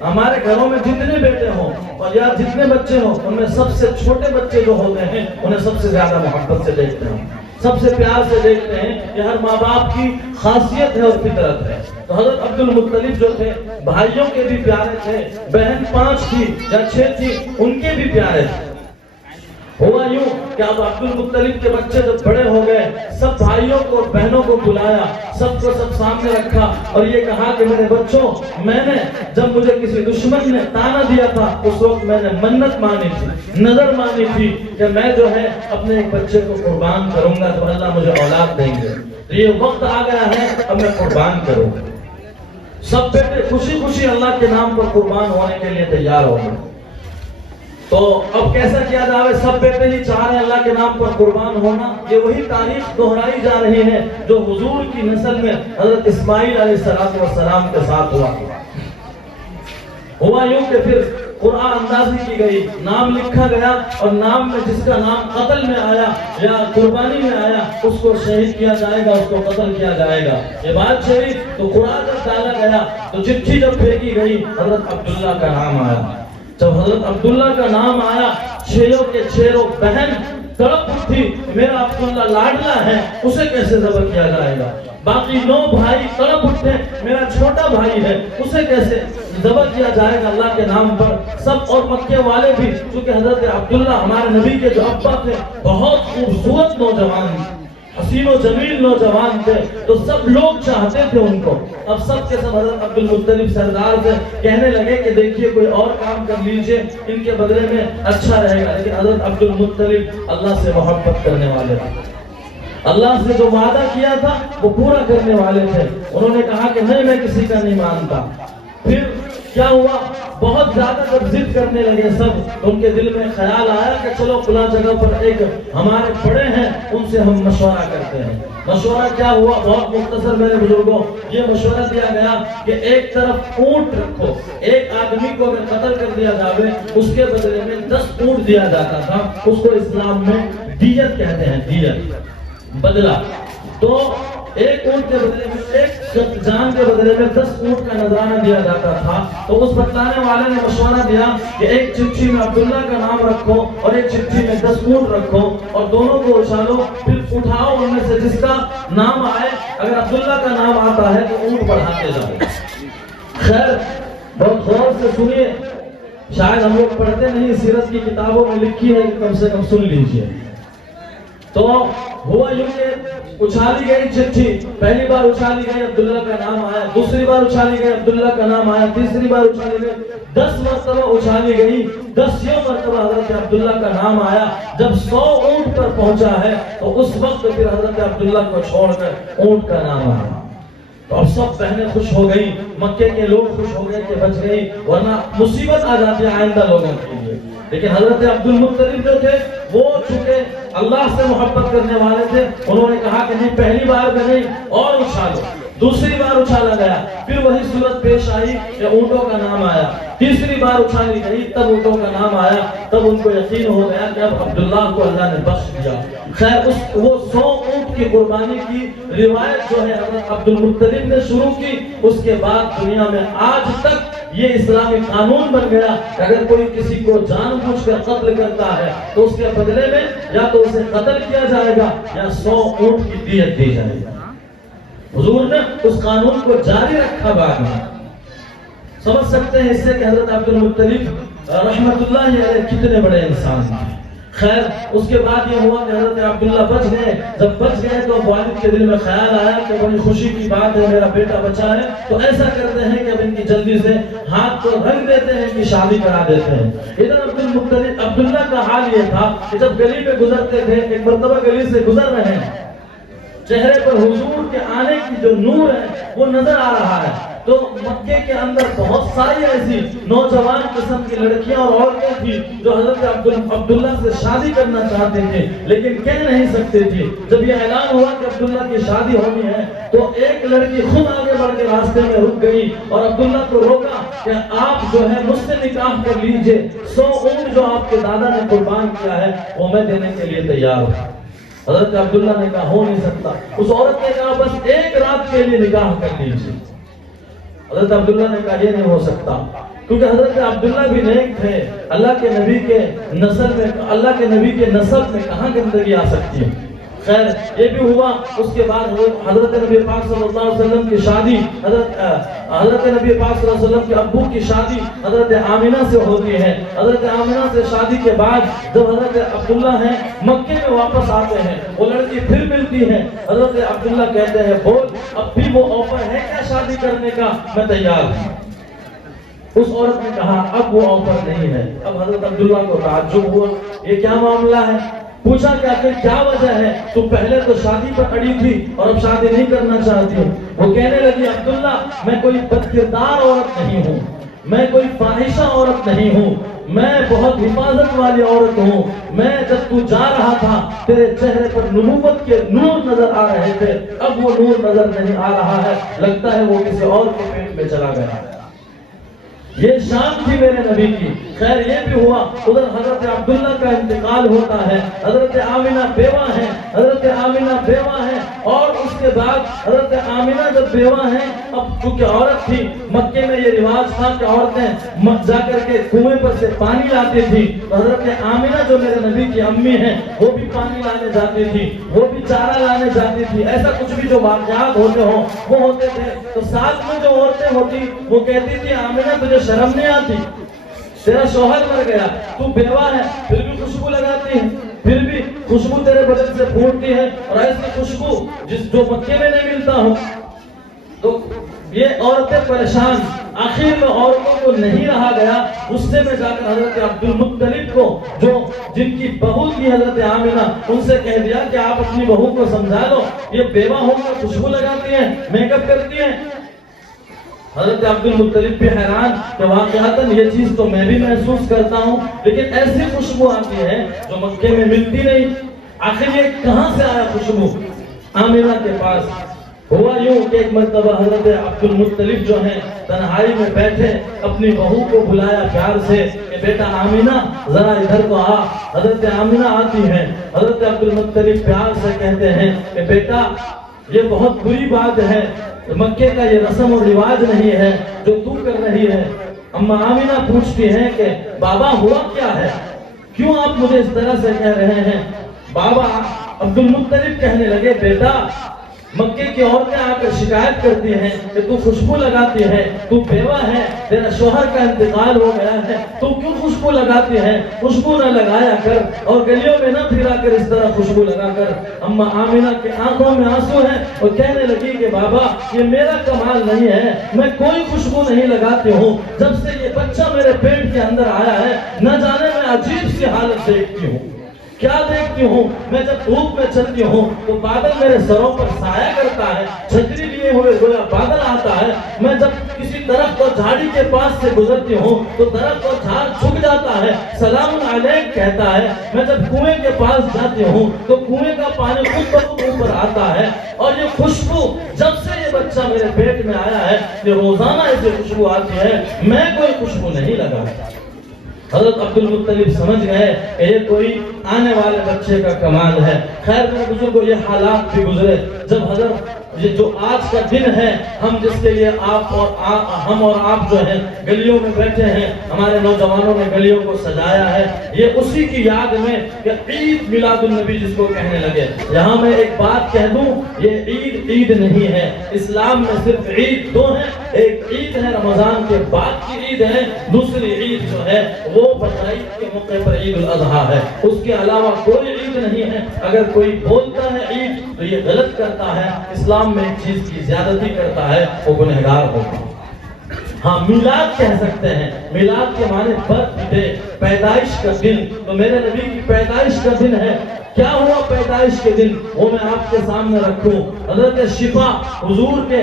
ہمارے گھروں میں جتنے بیٹے ہوں اور یا جتنے بچے ہوں، ان میں سب سے چھوٹے بچے جو ہوتے ہیں انہیں سب سے زیادہ محبت سے دیکھتے ہیں، سب سے پیار سے دیکھتے ہیں۔ یہ ہر ماں باپ کی خاصیت ہے اور فطرت ہے۔ تو حضرت عبد المطلب جو تھے بھائیوں کے بھی پیارے تھے، بہن 5 تھی یا 6 تھی ان کے بھی پیارے تھے۔ ہوا یوں کہ اب عبد المطلب کے بچے جب بڑے ہو گئے، سب بھائیوں کو اور بہنوں کو بلایا، سب کو سب سامنے رکھا اور یہ کہا کہ میرے بچوں، میں نے جب مجھے کسی دشمن نے تانا دیا تھا اس وقت میں نے منت مانی تھی، نظر مانی تھی کہ میں جو ہے اپنے ایک بچے کو قربان کروں گا تو اللہ مجھے اولاد دیں گے، تو یہ وقت آ گیا ہے اب میں قربان کروں گا۔ سب بیٹے خوشی خوشی اللہ کے نام پر قربان ہونے کے لیے تیار ہو گئے۔ تو اب کیسا کیا جائے؟ سب بیٹے ہی چاہ رہے ہیں اللہ کے نام پر قربان ہونا۔ یہ وہی تاریخ دہرائی جا رہی ہے جو حضور کی نسل میں حضرت اسماعیل علیہ السلام کے ساتھ ہوا یوں کہ پھر قرآن اندازی کی گئی، نام لکھا گیا اور نام میں جس کا نام قتل میں آیا یا قربانی میں آیا اس کو شہید کیا جائے گا، اس کو قتل کیا جائے گا۔ یہ بات چلی تو قرآن جب ڈالا گیا تو چٹھی جب پھینکی گئی حضرت عبداللہ کا نام آیا۔ جب حضرت عبداللہ کا نام آیا، 6 کے 6 بہن تڑپ اٹھی، میرا عبداللہ لاڈلا ہے اسے کیسے ذبح کیا جائے گا۔ باقی 9 بھائی تڑپ اٹھے، میرا چھوٹا بھائی ہے اسے کیسے ذبح کیا جائے گا اللہ کے نام پر سب، اور مکے والے بھی، چونکہ حضرت عبداللہ ہمارے نبی کے جو ابا تھے بہت خوبصورت نوجوان، حسین و جمیل نوجوان تھے، تو سب لوگ چاہتے تھے ان کو۔ اب سب کے سب حضرت عبد المطلب سردار سے کہنے لگے کہ دیکھیے کوئی اور کام کر لیجئے ان کے بدلے میں اچھا رہے گا، لیکن حضرت عبد المطلب اللہ سے محبت کرنے والے تھے، اللہ سے جو وعدہ کیا تھا وہ پورا کرنے والے تھے۔ انہوں نے کہا کہ نہیں، میں کسی کا نہیں مانتا۔ پھر کیا ہوا، بہت زیادہ جب ضد کرنے لگے سب، تو ان کے دل میں خیال آیا کہ چلو فلاں جگہ پر ایک ہمارے بڑے ہیں ان سے ہم مشورہ کرتے ہیں۔ مشورہ کیا ہوا، بہت مختصر میرے بزرگوں، یہ مشورہ دیا گیا کہ ایک طرف اونٹ رکھو، ایک آدمی کو اگر قتل کر دیا جاوے اس کے بدلے میں 10 اونٹ دیا جاتا تھا، اس کو اسلام میں دیت کہتے ہیں، دیت، بدلہ۔ تو ایک اونٹ کے بدلے میں، ایک جان کے بدلے میں 10 اونٹ کا نذرانہ دیا جاتا تھا۔ تو اس بتلانے والے نے مشورہ دیا کہ ایک چٹھی میں عبداللہ کا نام رکھو اور ایک چٹھی میں 10 اونٹ رکھو اور دونوں کو اچھالو، پھر اٹھاؤ، ان میں سے جس کا نام آئے، اگر عبداللہ کا نام آتا ہے تو اونٹ بڑھاتے جاؤ۔ خیر بہت غور سے سنیے، شاید ہم لوگ پڑھتے نہیں، سیرت کی کتابوں میں لکھی ہے کہ کم سے کم سن لیجئے۔ تو ہوا یوں کہ اچھالی گئی چٹھی، پہلی بار اچھالی گئی عبداللہ کا نام آیا، دوسری بار اچھالی گئی عبداللہ کا نام آیا، تیسری بار اچھالی گئی، 10 مرتبہ اچھالی گئی، 10 مرتبہ حضرت عبداللہ کا نام آیا۔ جب 100 اونٹ پر پہنچا ہے تو اس وقت پھر حضرت عبداللہ کو چھوڑ کر اونٹ کا نام آیا۔ تو اب سب بہنیں خوش ہو گئی، مکے کے لوگ خوش ہو گئے کہ بچ گئی، ورنہ مصیبت آ جاتی ہے آئندہ لوگوں کے لیے۔ لیکن حضرت عبد المطلب جو تھے وہ چونکہ اللہ سے محبت کرنے والے تھے، انہوں نے کہا کہ نہیں، پہلی بار میں نہیں، اور اچھالو۔ دوسری بار اچھالا گیا، پھر وہی صورت پیش آئی کہ اونٹوں کا نام آیا، تیسری بار اچھالی گئی، تب اونٹوں کا نام آیا، تب ان کو یقین ہو گیا کہ اب عبداللہ کو اللہ نے بخش دیا۔ خیر وہ 100 اونٹ کی قربانی کی روایت جو ہے حضرت عبد المطلب نے شروع کی، اس کے بعد دنیا میں آج تک یہ اسلامی قانون بن گیا کہ اگر کوئی کسی کو جان بوجھ کر قتل کرتا ہے تو اس کے بدلے میں یا تو اسے قتل کیا جائے گا یا 100 اونٹ کی دیت دی جائے گی۔ حضور نے اس قانون کو جاری رکھا بعد میں۔ سمجھ سکتے ہیں اس سے کہ حضرت عبد المطلب رحمت اللہ علیہ کتنے بڑے انسان ہیں۔ خیر اس کے بعد یہ ہوا کہ حضرت عبداللہ بچ گئے۔ جب بچ گئے تو والد کے دل میں خیال آیا کہ بڑی خوشی کی بات ہے، میرا بیٹا بچا ہے، تو ایسا کرتے ہیں کہ اب ان کی جلدی سے ہاتھ کو رنگ دیتے ہیں، ان کی شادی کرا دیتے ہیں۔ ادھر عبد المطلب عبداللہ کا حال یہ تھا کہ جب گلی میں گزرتے تھے، ایک مرتبہ گلی سے گزر رہے ہیں، چہرے پر حضور کے آنے کی جو نور ہے وہ نظر آ رہا ہے، تو مکے کے اندر بہت ساری ایسی نوجوان قسم کی لڑکیاں اور عورتیں تھیں جو حضرت عبداللہ سے شادی کرنا چاہتے تھے لیکن کہہ نہیں سکتے تھے۔ جب یہ اعلان ہوا کہ عبداللہ کی شادی ہونی ہے تو ایک لڑکی خود آگے بڑھ کے راستے میں رک گئی اور عبداللہ کو روکا کہ آپ جو ہے مجھ سے نکاح کر لیجئے، 100 اونٹ جو آپ کے دادا نے قربان کیا ہے وہ میں دینے کے لیے تیار ہوں۔ حضرت عبداللہ نے کہا ہو نہیں سکتا۔ اس عورت نے کہا بس ایک رات کے لیے نکاح کر لیجیے۔ حضرت عبداللہ نے کہا یہ نہیں ہو سکتا، کیونکہ حضرت عبداللہ بھی نیک تھے، اللہ کے نبی کے نسل میں کہاں گندگی آ سکتی ہے۔ خیر یہ بھی ہوا۔ اس کے بعد حضرت نبی پاک صلی اللہ علیہ وسلم کی شادی، حضرت نبی پاک صلی اللہ علیہ وسلم کے ابو کی شادی حضرت آمنہ سے ہوتی ہے۔ حضرت آمنہ سے شادی کے بعد جب حضرت عبداللہ ہیں مکے میں واپس آتے ہیں، وہ لڑکی پھر ملتی ہے، حضرت عبداللہ کہتے ہیں بول اب بھی وہ آفر ہے کیا شادی کرنے کا؟ میں تیار ہوں۔ اس عورت نے کہا اب وہ آفر نہیں ہے۔ اب حضرت عبداللہ کو تعجب ہوا، یہ کیا معاملہ ہے؟ پوچھا کہ آخر کیا وجہ ہے؟ تو پہلے تو شادی پر اڑی تھی اور اب شادی نہیں کرنا چاہتی ہوں۔ وہ کہنے لگی عبداللہ میں کوئی بدکردار عورت نہیں ہوں، میں کوئی فاحشہ عورت نہیں ہوں، میں بہت حفاظت والی عورت ہوں۔ میں جب تو جا رہا تھا تیرے چہرے پر نبوت کے نور نظر آ رہے تھے، اب وہ نور نظر نہیں آ رہا ہے، لگتا ہے وہ کسی اور کے پیٹ میں چلا گیا۔ یہ شان تھی میرے نبی کی۔ خیر یہ بھی ہوا، ادھر حضرت عبداللہ کا انتقال ہوتا ہے، حضرت آمنہ بیوہ ہیں، حضرت آمنہ بیوہ ہیں، اور اس کے بعد حضرت آمنہ جب بیوہ ہیں، اب چونکہ عورت تھی، مکے میں یہ رواج تھا کہ عورتیں جا کر کے کنویں پر سے پانی لاتی تھی، تو حضرت آمنہ جو میرے نبی کی امی ہیں وہ بھی پانی لانے جاتی تھی، وہ بھی چارہ لانے جاتی تھی، ایسا کچھ بھی جو واقعات ہوتے ہوں وہ ہوتے تھے۔ تو ساتھ میں جو عورتیں ہوتی وہ کہتی تھی آمنہ تجھے شرم نہیں آتی، تیرا شوہر مر گیا، تو بیوہ ہے، پھر بھی خوشبو لگاتی ہے، پھر بھی خوشبو تیرے بدن سے پھوٹتی ہے، اور ایسی خوشبو جو مکے میں نہیں ملتا ہو۔ تو یہ عورتیں پریشان، آخر میں عورتوں کو نہیں رہا گیا، غصے میں جا کر حضرت عبد المطلب کو، جن کی بہو تھی حضرت آمنہ، ان سے کہہ دیا کہ آپ اپنی بہو کو سمجھا لو، یہ بیوہ ہو کر خوشبو لگاتی ہیں، میک اپ کرتی ہیں۔ حضرت عبد المطلب بھی حیران کہ واقعاتاً یہ چیز تو میں بھی محسوس کرتا ہوں، لیکن ایسی خوشبو آتی ہے جو مکے میں ملتی نہیں، آخر یہ کہاں سے آیا خوشبو آمنہ کے پاس؟ ہوا یوں کہ ایک مرتبہ حضرت عبد المطلب جو ہیں تنہائی میں بیٹھے، اپنی بہو کو بلایا پیار سے کہ بیٹا آمنہ ذرا ادھر تو آ۔ حضرت آمنہ آتی ہیں، حضرت عبد المطلب پیار سے کہتے ہیں کہ بیٹا یہ بہت بری بات ہے، مکے کا یہ رسم و رواج نہیں ہے جو تو کر رہی ہے۔ اما آمنہ پوچھتی ہیں کہ بابا ہوا کیا ہے، کیوں آپ مجھے اس طرح سے کہہ رہے ہیں؟ بابا عبد المطلب کہنے لگے بیٹا مکے کی عورتیں آ کر شکایت کرتی ہیں کہ تو خوشبو لگاتی ہے، تو بیوہ ہے، تیرا شوہر کا انتقال ہو گیا ہے، تو کیوں خوشبو لگاتی ہے؟ خوشبو نہ لگایا کر اور گلیوں میں نہ پھرا کر اس طرح خوشبو لگا کر۔ اما آمنہ کے آنکھوں میں آنسو ہیں اور کہنے لگی کہ بابا یہ میرا کمال نہیں ہے، میں کوئی خوشبو نہیں لگاتی ہوں، جب سے یہ بچہ میرے پیٹ کے اندر آیا ہے نہ جانے میں عجیب سی حالت دیکھتی ہوں۔ کیا دیکھتی ہوں؟ میں جب دھوپ میں چلتی ہوں تو بادل میرے سروں پر سایہ کرتا ہے، چھتری لیے ہوئے گویا بادل آتا ہے، میں جب کسی درخت اور جھاڑی کے پاس سے گزرتی ہوں تو درخت اور جھاڑ جھک جاتا ہے، سلام علیک کہتا ہے، میں جب کنویں کے پاس جاتی ہوں تو کنویں کا پانی خود بخود اوپر آتا ہے، اور یہ خوشبو جب سے یہ بچہ میرے پیٹ میں آیا ہے یہ روزانہ ایسی خوشبو آتی ہے، میں کوئی خوشبو نہیں لگاتا۔ حضرت عبد المطلب سمجھ گئے کہ یہ کوئی آنے والے بچے کا کمال ہے۔ خیر میرے بزرگوں یہ حالات بھی گزرے، جب حضرت یہ جو آج کا دن ہے ہم جس کے لیے ہم اور آپ جو ہیں گلیوں میں بیٹھے ہیں، ہمارے نوجوانوں نے گلیوں کو سجایا ہے، یہ اسی کی یاد میں کہ عید میلاد النبی جس کو کہنے لگے۔ یہاں میں ایک بات کہہ دوں، یہ عید نہیں ہے، اسلام میں صرف عید دو ہیں، ایک عید ہے رمضان کے بعد کی عید ہے، دوسری عید جو ہے وہ بقرعید کے موقع پر عید الاضحیٰ ہے، اس کے علاوہ کوئی عید نہیں ہے۔ اگر کوئی بولتا ہے عید تو یہ غلط کرتا ہے، اسلام میں ایک چیز کی زیادتی کرتا ہے، وہ گنہگار ہوگا۔ ہاں میلاد کہہ سکتے ہیں، میلاد کے معنی برتھ ڈے، پیدائش کا دن، تو میرے نبی کی پیدائش کا دن ہے۔ کیا ہوا پیدائش کے دن وہ میں آپ کے سامنے رکھوں۔ حضرت شفا حضور کے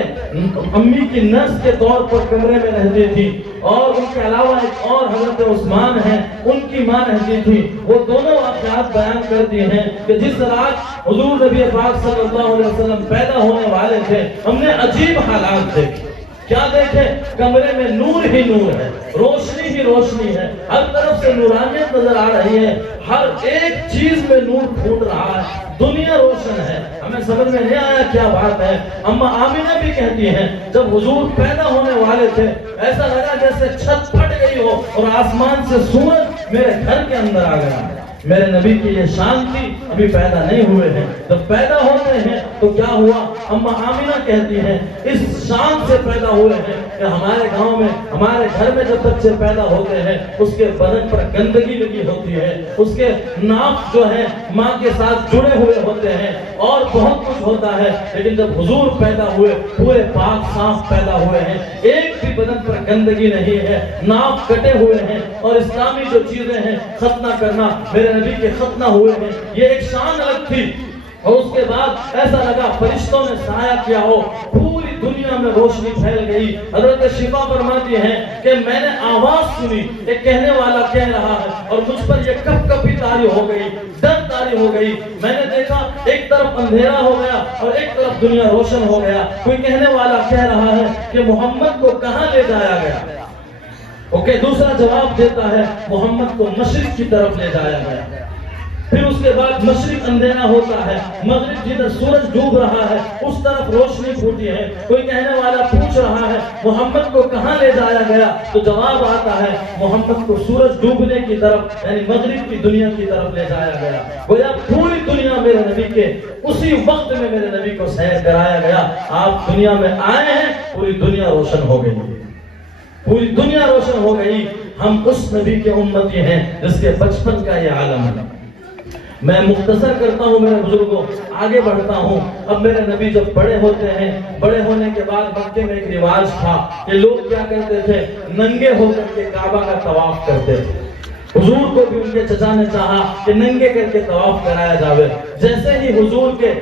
امی کی نرس کے طور پر کمرے میں رہتی تھی، اور ان کے علاوہ ایک اور حضرت عثمان ہیں ان کی ماں رہتی تھی۔ وہ دونوں واقعات بیان کرتی ہیں کہ جس رات حضور نبی پاک صلی اللہ علیہ وسلم پیدا ہونے والے تھے ہم نے عجیب حالات دیکھے۔ کیا دیکھے؟ کمرے میں نور ہی نور ہے، روشنی ہی روشنی ہے، ہر طرف سے نورانیت نظر آ رہی ہے، ہر ایک چیز میں نور پھوٹ رہا ہے، دنیا روشن ہے۔ ہمیں سمجھ میں نہیں آیا کیا بات ہے۔ اما آمنہ بھی کہتی ہیں جب حضور پیدا ہونے والے تھے ایسا لگا جیسے چھت پھٹ گئی ہو اور آسمان سے سورج میرے گھر کے اندر آ گیا۔ میرے نبی کی یہ شان تھی، ابھی پیدا نہیں ہوئے ہیں، جب پیدا ہوتے ہیں تو کیا ہوا؟ اما آمنہ کہتی ہیں اس شان سے پیدا ہوئے ہیں کہ ہمارے گاؤں میں ہمارے گھر میں جب بچے پیدا ہوتے ہیں اس کے بدن پر گندگی لگی ہوتی ہے، اس کے ناف جو ہے ماں کے ساتھ جڑے ہوئے ہوتے ہیں اور بہت کچھ ہوتا ہے، لیکن جب حضور پیدا ہوئے پورے پاک صاف پیدا ہوئے ہیں، ایک بھی بدن پر گندگی نہیں ہے، ناف کٹے ہوئے ہیں، اور اسلامی جو چیزیں ہیں ختنہ کرنا میرے نبی کے ختنہ ہوئے ہیں، یہ ایک شان الگ تھی۔ اور اس کے بعد ایسا لگا فرشتوں نے سایہ کیا ہو، پوری دنیا میں روشنی پھیل گئی۔ حضرت شفا فرماتی ہیں کہ میں نے آواز سنی، ایک کہنے والا کہہ رہا ہے اور مجھ پر یہ کپ کپی طاری ہو گئی، ڈر طاری ہو گئی۔ میں نے دیکھا ایک طرف اندھیرا ہو گیا اور ایک طرف دنیا روشن ہو گیا۔ کوئی کہنے والا کہہ رہا ہے کہ محمد کو کہاں لے جایا گیا؟ اوکے دوسرا جواب دیتا ہے محمد کو مشرق کی طرف لے جایا گیا. پھر اس کے بعد مشرق اندھیرا ہوتا ہے, مغرب جدھر سورج ڈوب رہا ہے اس طرف روشنی پھوٹی ہے. کوئی کہنے والا پوچھ رہا ہے محمد کو کہاں لے جایا گیا, تو جواب آتا ہے محمد کو سورج ڈوبنے کی طرف یعنی مغرب کی دنیا کی طرف لے جایا گیا. گویا پوری دنیا میرے نبی کے اسی وقت میں میرے نبی کو سیر کرایا گیا. آپ دنیا میں آئے ہیں, پوری دنیا روشن ہو گئی, پوری دنیا روشن ہو گئی. ہم اس نبی کے امتی ہیں جس کے بچپن کا یہ عالم ہے. میں مختصر کرتا ہوں میرے بزرگوں, آگے بڑھتا ہوں. اب میرے نبی جب بڑے ہوتے ہیں, بڑے ہونے کے بعد مکے میں ایک رواج تھا کہ لوگ کیا کرتے تھے, ننگے ہو کر کے کعبہ کا طواف کرتے تھے. حضور کو بھی ان کے چچا نے چاہا کہ ننگے کر کے طواف کرایا جاوے. جیسے ہی حضور کے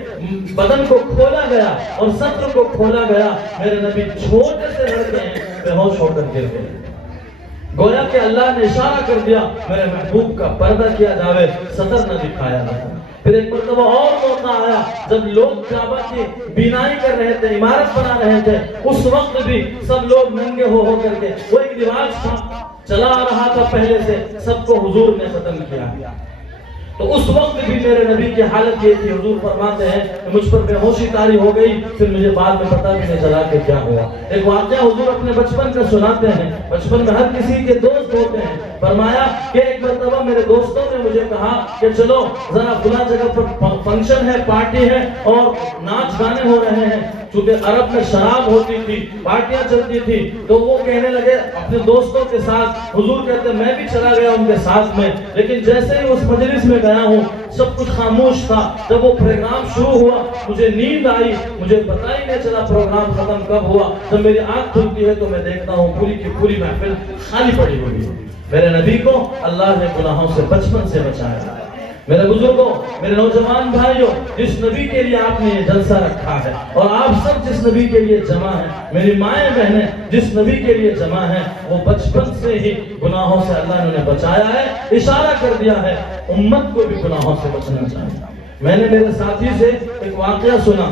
بدن کو کھولا گیا اور سطر کو کھولا گیا, میرے نبی چھوٹے سے لڑکے ہیں بے ہوش ہو کر گر گئے. گویا کہ اللہ نے اشارہ کر دیا میرے محبوب کا پردہ کیا جاوے, سطر نہ دکھایا جائے. پھر ایک مرتبہ اور موقع آیا جب لوگ کعبہ کی بینائی کر رہے تھے, عمارت بنا رہے تھے, اس وقت بھی سب لوگ ننگے ہو کر کے, وہ ایک رواج تھا چلا آ رہا تھا پہلے سے, سب کو حضور نے ختم کیا. تو اس وقت بھی میرے نبی کی حالت یہ تھی, حضور فرماتے ہیں کہ مجھ پر بے ہوشی طاری ہو گئی, پھر مجھے بعد میں پتہ بھی نہیں چلا کہ کیا ہوا. ایک واقعہ حضور اپنے بچپن کا سناتے ہیں. بچپن میں ہر کسی کے دوست ہوتے ہیں. فرمایا کہ ایک مرتبہ میرے دوستوں نے مجھے کہا کہ چلو ذرا فلاں جگہ پر فنکشن ہے, پارٹی ہے اور ناچ گانے ہو رہے ہیں. چونکہ عرب میں شراب ہوتی تھی, پارٹیاں چلتی تھی, تو وہ کہنے لگے اپنے دوستوں کے ساتھ. حضور کہتے میں بھی چلا گیا ان کے ساتھ میں, لیکن جیسے ہی اس مجلس میں گیا ہوں سب کچھ خاموش تھا. جب وہ پروگرام شروع ہوا مجھے نیند آئی, مجھے پتہ ہی نہیں چلا پروگرام ختم کب ہوا. جب میری آنکھ کھلتی ہے تو میں دیکھتا ہوں پوری کی پوری محفل خالی پڑی ہوئی ہے. میرے نبی کو اللہ نے گناہوں سے بچپن سے بچایا. میرے بزرگوں, میرے نوجوان بھائیوں, جس نبی کے لیے آپ نے یہ جلسہ رکھا ہے اور آپ سب جس نبی کے لیے جمع ہیں, میری مائیں بہنیں جس نبی کے لیے جمع ہیں, وہ بچپن سے ہی گناہوں سے اللہ نے بچایا ہے. اشارہ کر دیا ہے امت کو بھی گناہوں سے بچنا چاہیے. میں نے میرے ساتھی سے ایک واقعہ سنا,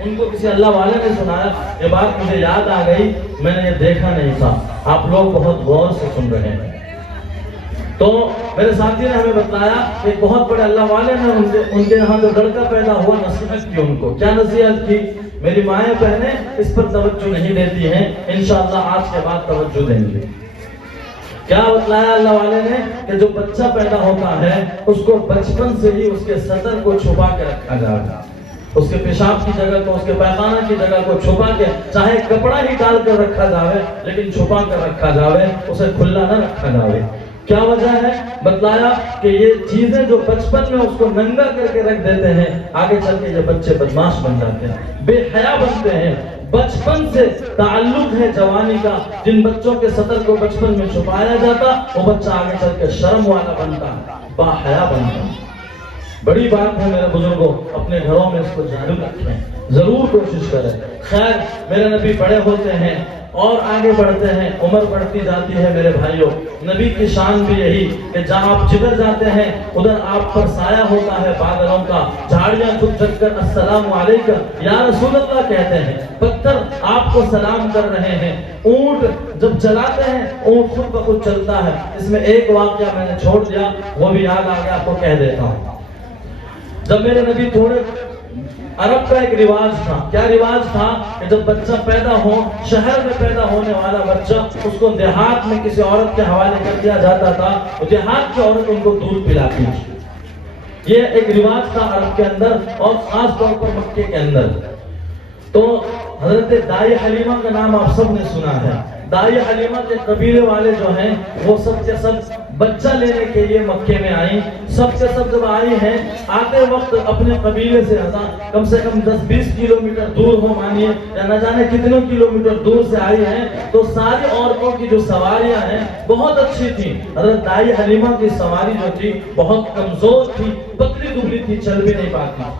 ان کو کسی اللہ والے نے سنایا, یہ بات مجھے یاد آ گئی, میں نے یہ دیکھا نہیں تھا. آپ لوگ بہت غور سے سن رہے ہیں. تو میرے ساتھی نے ہمیں بتایا کہ ایک بہت بڑے اللہ والے نے ان کے یہاں جو لڑکا پیدا ہوا نصیحت کی ان کو. کیا نصیحت کی؟ میری مائیں بہنیں اس پر توجہ نہیں دیتی ہیں, انشاءاللہ آج کے بعد توجہ دیں گے. کیا بتلایا اللہ والے نے کہ جو بچہ پیدا ہوتا ہے اس کو بچپن سے ہی اس کے سطر کو چھپا کے رکھا جائے گا. اس کے پیشاب کی جگہ کو, اس کے پیخانہ کی جگہ کو چھپا کے, چاہے کپڑا ہی ڈال کر رکھا جاوے لیکن چھپا کر رکھا جاوے, اسے کھلا نہ رکھا جاوے. کیا وجہ ہے؟ بتلایا کہ یہ چیزیں جو بچپن میں اس کو ننگا کر کے رکھ دیتے ہیں, آگے چل کے یہ بچے بدماش بن جاتے ہیں, بے حیا بنتے ہیں. بچپن سے تعلق ہے جوانی کا. جن بچوں کے سطر کو بچپن میں چھپایا جاتا وہ بچہ آگے چل کے شرم والا بنتا, با حیا بنتا. بڑی بات ہے میرے بزرگوں, اپنے گھروں میں اس کو جاری رکھیں, ضرور کوشش کریں. خیر, میرے نبی بڑے ہوتے ہیں اور آگے بڑھتے ہیں, عمر بڑھتی جاتی ہے. میرے بھائیوں, نبی کی شان بھی یہی کہ جہاں آپ جدھر جاتے ہیں ادھر آپ پر سایہ ہوتا ہے بادلوں کا. جھاڑیاں خود جگ کر السلام علیکم یا رسول اللہ کہتے ہیں, پتھر آپ کو سلام کر رہے ہیں. اونٹ جب چلاتے ہیں اونٹ خود بخود چلتا ہے. اس میں ایک واقعہ میں نے چھوڑ دیا, وہ بھی یاد آ گیا, آپ کو کہہ دیتا ہوں. جب میرے نبی تھوڑے, عرب کا ایک رواج تھا. کیا رواج تھا کہ جب بچہ پیدا ہو, شہر میں پیدا ہونے والا بچہ, اس کو دیہات میں کسی عورت کے حوالے کر دیا جاتا تھا. دیہات کی عورت ان کو دودھ پلاتی تھی. یہ ایک رواج تھا عرب کے اندر اور خاص طور پر مکے کے اندر. تو حضرت دائی حلیمہ کا نام آپ سب نے سنا ہے. دائی حلیمہ کے قبیلے والے جو ہیں وہ سب کے سب بچہ لینے کے لیے مکے میں آئی. سب کے سب جب آئی ہیں, آتے وقت اپنے قبیلے سے کم 10-20 کلومیٹر دور ہو, مانیے یا نہ جانے کتنے کلومیٹر دور سے آئی ہیں. تو ساری عورتوں کی جو سواریاں ہیں بہت اچھی تھی. حضرت دائی حلیمہ کی سواری جو تھی بہت کمزور تھی, پتلی دبلی تھی, چل بھی نہیں پاتی.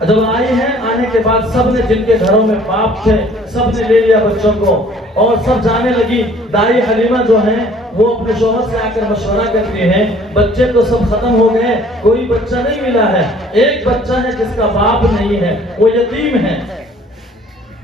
جب آئی ہیں, آنے کے بعد سب نے, جن کے گھروں میں باپ تھے, سب نے لے لیا بچوں کو اور سب جانے لگی. دائی حلیمہ جو ہیں وہ اپنے شوہر سے آ کر مشورہ کرتی ہیں, بچے تو سب ختم ہو گئے, کوئی بچہ نہیں ملا ہے. ایک بچہ ہے جس کا باپ نہیں ہے, وہ یتیم ہے,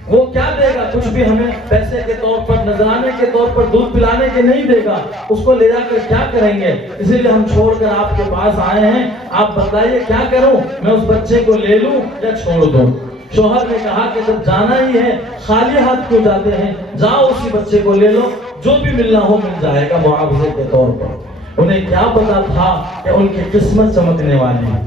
وہ کیا دے گا کچھ بھی ہمیں پیسے کے طور پر، نذرانے کے طور پر دودھ پلانے کے نہیں دے گا، اس کو لے جا کر کیا کریں گے؟ اسی لیے ہم چھوڑ کر آپ کے پاس آئے ہیں، آپ بتائیے کیا کروں؟ میں اس بچے کو لے لوں یا چھوڑ دوں؟ شوہر نے کہا کہ جب جانا ہی ہے خالی ہاتھ کیوں جاتے ہیں، جاؤ اسی بچے کو لے لو، جو بھی ملنا ہو مل جائے گا معاوضے کے طور پر۔ انہیں کیا پتا تھا کہ ان کی قسمت چمکنے والی ہے،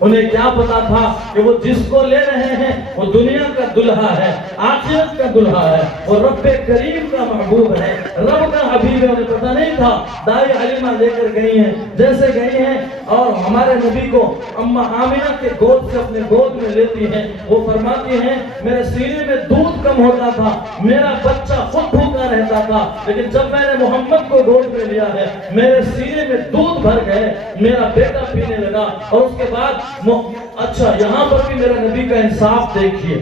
انہیں کیا پتا تھا کہ وہ جس کو لے رہے ہیں وہ دنیا کا دلہا ہے، آخرت کا دلہا ہے، وہ رب کریم کا محبوب ہے، رب کا حبیب ہے۔ انہیں پتا نہیں تھا دائی حلیمہ لے کر گئی ہیں جیسے گئی ہیں، اور ہمارے نبی کو اماں آمنہ کے گود سے اپنے گود میں لیتی ہیں، وہ فرماتی ہیں میرے سینے میں دودھ کم ہوتا تھا، میرا بچہ خود بھوکا رہتا تھا، لیکن جب میں نے محمد کو گود میں لیا ہے میرے سینے میں دودھ بھر گئے، میرا بیٹا پینے لگا۔ اور اس کے بعد اچھا یہاں پر بھی میرے نبی کا انصاف دیکھیے،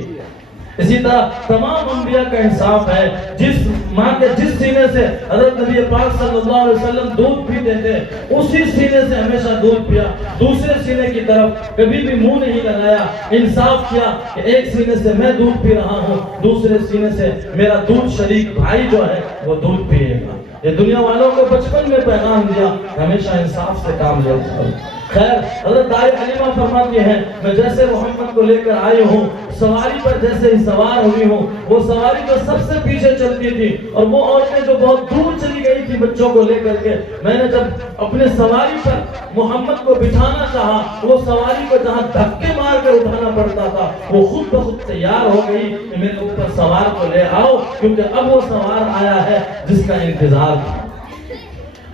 اسی طرح تمام انبیاء کا انصاف ہے۔ جس ماں کے جس سینے سے حضرت نبی پاک صلی اللہ علیہ وسلم دودھ پیتے تھے اسی سینے سے ہمیشہ دودھ پیا، دوسرے سینے کی طرف کبھی بھی منہ نہیں لگایا، انصاف کیا کہ ایک سینے سے میں دودھ پی رہا ہوں، دوسرے سینے سے میرا دودھ شریک بھائی جو ہے وہ دودھ پیے گا۔ یہ دنیا والوں کو بچپن میں پیغام دیا، ہمیشہ انصاف سے کام لیا کرو۔ خیر حضرت دائی حلیمہ فرماتی ہیں میں جیسے محمد کو لے کر آئی ہوں، سواری پر جیسے ہی سوار ہوئی ہوں، وہ سواری جو سب سے پیچھے چلتی تھی اور وہ عورتیں جو بہت دور چلی گئی تھی بچوں کو لے کر کے، میں نے جب اپنے سواری پر محمد کو بٹھانا چاہا، وہ سواری کو جہاں دھکے مار کر اٹھانا پڑتا تھا وہ خود بخود تیار ہو گئی کہ میرے اوپر سوار کو لے آؤ، کیونکہ اب وہ سوار آیا ہے جس کا انتظار تھا۔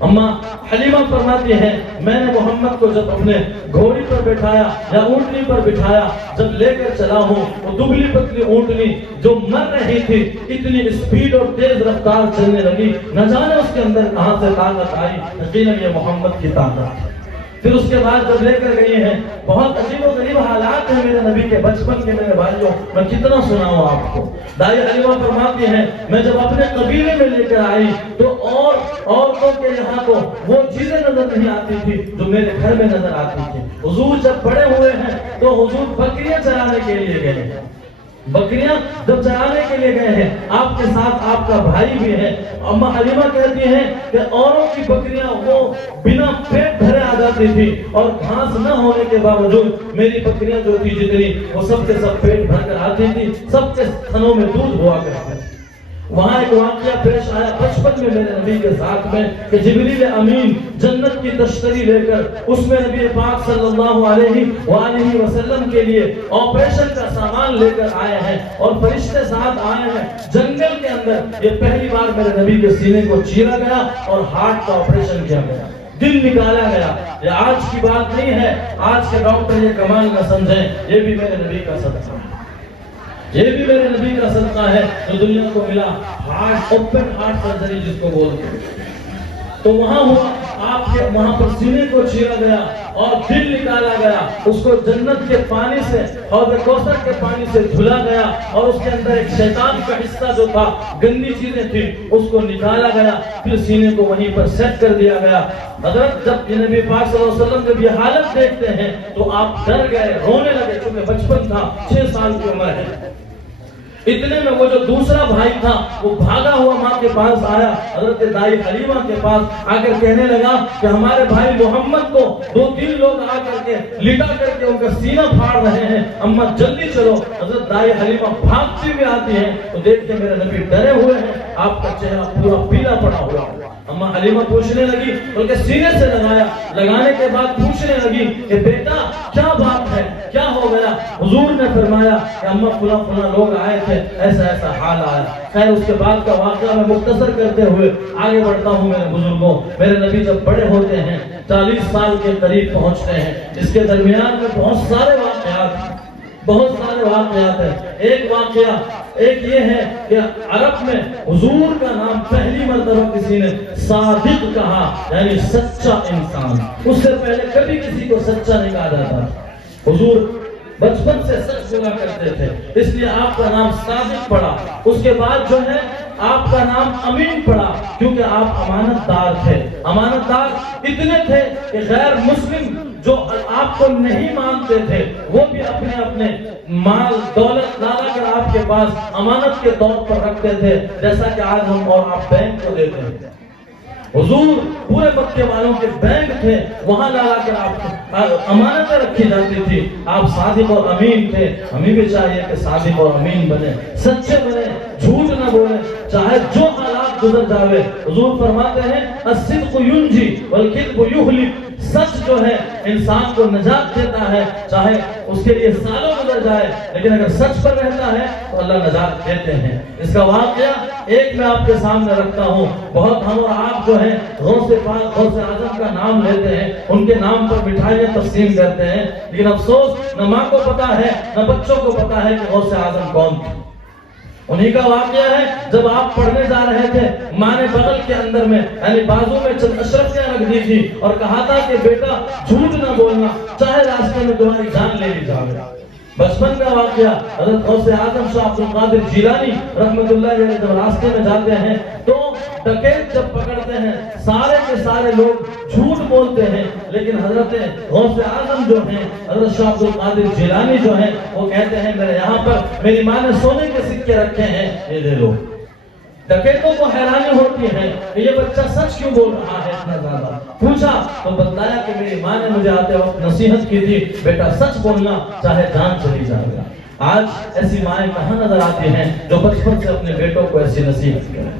اماں حلیمہ فرماتی ہیں میں نے محمد کو جب اپنے گھوڑی پر بٹھایا یا اونٹنی پر بٹھایا، جب لے کر چلا ہوں، وہ دبلی پتلی اونٹنی جو مر رہی تھی اتنی اسپیڈ اور تیز رفتار چلنے لگی، نہ جانے اس کے اندر کہاں سے طاقت آئی، یقیناً یہ محمد کی طاقت ہے۔ پھر اس کے بعد جب لے کر گئی ہیں، بہت عجیب و غریب حالات ہیں میرے نبی کے بچپن کے، میرے بھائیوں میں کتنا سناؤں آپ کو۔ دائی حلیمہ فرماتی ہیں میں جب اپنے قبیلے میں لے کر آئی تو اور عورتوں کے یہاں کو وہ چیزیں نظر نہیں آتی تھی جو میرے گھر میں نظر آتی تھی۔ حضور جب بڑے ہوئے ہیں تو حضور بکریاں چرانے کے لیے گئے ہیں، بکریاں جب چرانے کے لیے گئے ہیں، آپ کے ساتھ آپ کا بھائی بھی ہے۔ اماں حلیمہ کہتی ہیں کہ اوروں کی بکریاں وہ بنا پیٹ بھرے آ جاتی تھی اور گھاس نہ ہونے کے باوجود میری بکریاں جو تھی جتنی وہ سب کے سب پیٹ بھر کر آتی تھی، سب کے تھنوں میں دودھ ہوا کرتا تھا۔ وہاں ایک واقعہ پیش آیا بچپن میں میرے نبی کے ساتھ میں کہ جبریل امین جنت کی تشتری لے کر اس میں نبی پاک صلی اللہ علیہ وآلہ وسلم کے لیے آپریشن کا سامان لے کر آئے ہیں اور فرشتے ساتھ آئے ہیں جنگل کے اندر۔ یہ پہلی بار میرے نبی کے سینے کو چیرا گیا اور ہارٹ کا آپریشن کیا گیا، دل نکالا گیا۔ یہ آج کی بات نہیں ہے، آج کے ڈاکٹر یہ کمال نہ سمجھیں، یہ بھی میرے نبی کا صدقہ ہے، یہ بھی میرے نبی کا صدقہ ہے جو دنیا کو ملا، ہارٹ اوپن ہارٹ سرجری جس کو بولتے ہیں۔ تو وہاں ہوا آپ کے وہاں پر سینے کو چیرا گیا اور دل نکالا گیا، اس کو جنت کے پانی سے حوض کوثر کے پانی سے دھلا گیا اور اس کے اندر ایک شیطان کا حصہ جو تھا، گندی چیزیں تھی، اس کو نکالا گیا، پھر سینے کو وہیں پر سیٹ کر دیا گیا۔ حضرت جب یہ نبی پاک صلی اللہ علیہ وسلم جب یہ حالت دیکھتے ہیں تو آپ ڈر گئے، رونے لگے، کیونکہ بچپن تھا، 6 سال کی عمر ہے۔ اتنے میں وہ جو دوسرا بھائی تھا وہ بھاگا ہوا ماں کے پاس آیا، حضرت دائی حلیمہ کے پاس آ کر کہنے لگا کہ ہمارے بھائی محمد کو 2-3 لوگ آ کر کے لٹا کر کے ان کا سینہ پھاڑ رہے ہیں، اماں جلدی چلو۔ حضرت دائی حلیمہ بھاگتی ہوئی آتی ہیں تو دیکھتے میرے نبی ڈرے ہوئے ہیں، آپ کا چہرہ پورا پیلا پڑا ہوا۔ اماں حلیمہ پوچھنے لگی، بلکہ سینے سے لگایا، لگانے کے بعد پوچھنے لگی کہ بیٹا کیا بات ہے، کیا ہو گیا؟ حضور نے فرمایا کہ اماں فلاں فلاں لوگ آئے تھے، ایسا ایسا حال آیا۔ خیر اس کے بعد کا واقعہ میں مختصر کرتے ہوئے آگے بڑھتا ہوں میرے بزرگوں۔ میرے نبی جب بڑے ہوتے ہیں 40 سال کے قریب پہنچتے ہیں، اس کے درمیان میں بہت سارے واقعات ہیں۔ ایک واقعہ ایک یہ ہے کہ عرب میں حضور کا نام پہلی مرتبہ کسی نے صادق کہا، یعنی سچا انسان، اس سے پہلے کبھی کسی کو سچا نہیں کہا جاتا۔ حضور بچپن سے سچ بولا کرتے تھے، اس لیے آپ کا نام صادق پڑا۔ اس کے بعد جو ہے آپ کا نام امین پڑا، کیونکہ آپ امانت دار تھے۔ امانت دار اتنے تھے کہ غیر مسلم جو آپ کو نہیں مانتے تھے وہ بھی اپنے اپنے مال دولت لالا کر آپ کے پاس امانت کے طور پر رکھتے تھے، جیسا کہ آج ہم اور آپ بینک کو دیتے ہیں۔ حضور پورے مکے والوں کے بینک تھے، وہاں لا کر آپ امانتیں رکھی جاتی تھی۔ آپ صادق اور امین تھے، ہمیں بھی چاہیے کہ صادق اور امین بنے، سچے بنے، جھوٹ نہ بولے، چاہے جو حالات گزر جاوے۔ حضور فرماتے ہیں الصدق ینجی والکذب یہلک، سچ جو ہے انسان کو نجات دیتا ہے، چاہے اس کے لیے سالوں گزر جائے، لیکن اگر سچ پر رہتا ہے تو اللہ نجات دیتے ہیں۔ اس کا واقعہ ایک میں آپ کے سامنے رکھتا ہوں۔ بہت ہم اور آپ جو ہیں غوث پاک غوث اعظم کا نام لیتے ہیں، ان کے نام پر مٹھائیاں تقسیم کرتے ہیں، لیکن افسوس نہ ماں کو پتا ہے نہ بچوں کو پتا ہے کہ غوث اعظم کون تھے۔ انہی کا واقعہ ہے جب آپ پڑھنے جا رہے تھے، ماں نے بغل کے اندر میں یعنی بازو میں چند اشرفیاں رکھ دی تھی اور کہا تھا کہ بیٹا جھوٹ نہ بولنا، چاہے راستے میں تمہاری جان لے لی جائے۔ بچپن کا واقعہ حضرت غوث اعظم شاہ عبد القادر جیلانی رحمۃ اللہ علیہ جب راستے میں جاتے ہیں تو ڈکیت جب پکڑتے ہیں سارے کے سارے لوگ جھوٹ بولتے ہیں، لیکن حضرت غوث اعظم جو ہیں حضرت شاہ عبد القادر جیلانی جو ہیں وہ کہتے ہیں میرے یہاں پر میری ماں نے سونے کے سکے رکھے ہیں، یہ لے لو۔ ڈکیتوں کو حیرانی ہوتی ہے کہ یہ بچہ سچ کیوں بول رہا ہے اتنا زیادہ۔ پوچھا تو بتلایا کہ میری ماں نے مجھے آتے وقت نصیحت کی تھی، بیٹا سچ بولنا چاہے جان چلی جائے گا۔ آج ایسی مائیں کہاں نظر آتی ہیں جو بچپن سے اپنے بیٹوں کو ایسی نصیحت کریں؟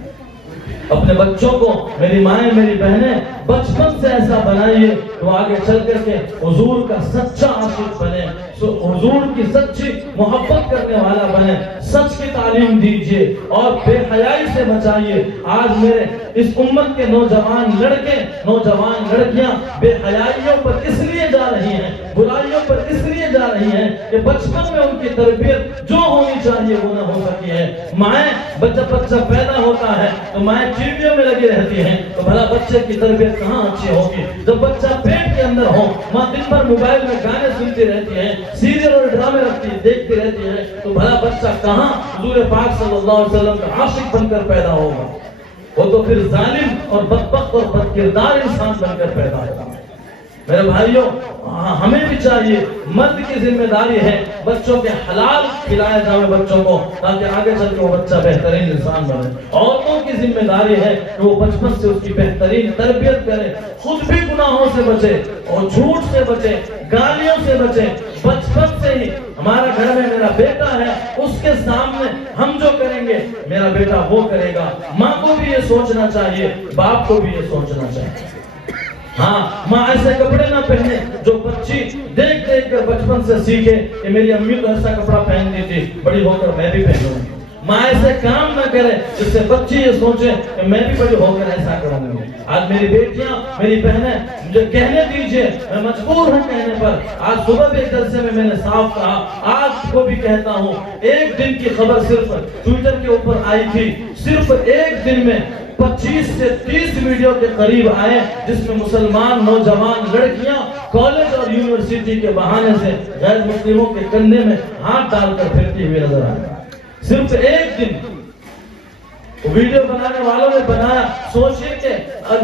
اپنے بچوں کو میری مائیں میری بہنیں بچپن سے ایسا بنائیے تو آگے چل کر کے حضور کا سچا عاشق بنے، حضور کی سچی محبت کرنے والا بنے، سچ کی تعلیم دیجیے اور بے حیائی سے بچائیے۔ آج میرے اس امت کے نوجوان لڑکے نوجوان لڑکیاں بے حیائیوں پر اس لیے جا رہی ہیں، برائیوں پر اس لیے جا رہی ہیں کہ بچپن میں ان کی تربیت جو ہونی چاہیے وہ نہ ہو سکی ہے۔ مائیں جب بچہ پیدا ہوتا ہے تو مائیں ٹی ویوں میں لگی رہتی ہیں تو بھلا بچے کی تربیت کہاں اچھی ہوگی؟ جب بچہ پیٹ کے اندر ہو ماں دن بھر موبائل میں گانے سنتی رہتی ہے، سیریل اور ڈرامے دیکھتی رہتی ہے تو بھلا بچہ کہاں حضور پاک صلی اللہ علیہ وسلم کا عاشق بن کر پیدا ہوگا؟ وہ تو پھر ظالم اور بدبخت اور بدکردار انسان بن کر پیدا ہوگا۔ میرے بھائیوں ہمیں بھی چاہیے، مرد کی ذمہ داری ہے بچوں کے حلال کھلائے جائے بچوں کو تاکہ آگے چل کے وہ بچہ بہترین انسان بنے۔ عورتوں کی ذمہ داری ہے کہ وہ بچپن سے اس کی بہترین تربیت کرے، خود بھی گناہوں سے بچے اور جھوٹ سے بچے، گالیوں سے بچے۔ بچپن سے ہی ہمارا گھر میں میرا بیٹا ہے، اس کے سامنے ہم جو کریں گے میرا بیٹا وہ کرے گا۔ ماں کو بھی یہ سوچنا چاہیے، باپ کو بھی یہ سوچنا چاہیے۔ ہاں ماں ایسے کپڑے نہ پہنے جو بچی دیکھ دیکھ کر بچپن سے سیکھے کہ میری امی تو ایسا کپڑا پہنتی تھی، بڑی ہو کر میں بھی پہنوں گی۔ ماں ایسے کام نہ کرے جس سے بچی یہ سوچے کہ میں بھی بڑی ہو کر ایسا کروں گی۔ آج میری بیٹیاں میری بہنیں مجھے کہنے دیجئے، میں مجبور ہوں کہنے پر۔ آج صبح بھی جلسے میں نے صاف کہا، آج کو بھی کہتا ہوں، ایک دن کی خبر صرف ٹویٹر کے اوپر آئی تھی، صرف ایک دن میں 25 سے 30 ویڈیو کے قریب آئے جس میں مسلمان نوجوان لڑکیاں کالج اور یونیورسٹی کے بہانے سے غیر مسلموں کے کندھے میں ہاتھ ڈال کر پھرتی ہوئی نظر آئے۔ صرف ایک دن ویڈیو بنانے والوں نے بنایا، سوچئے کہ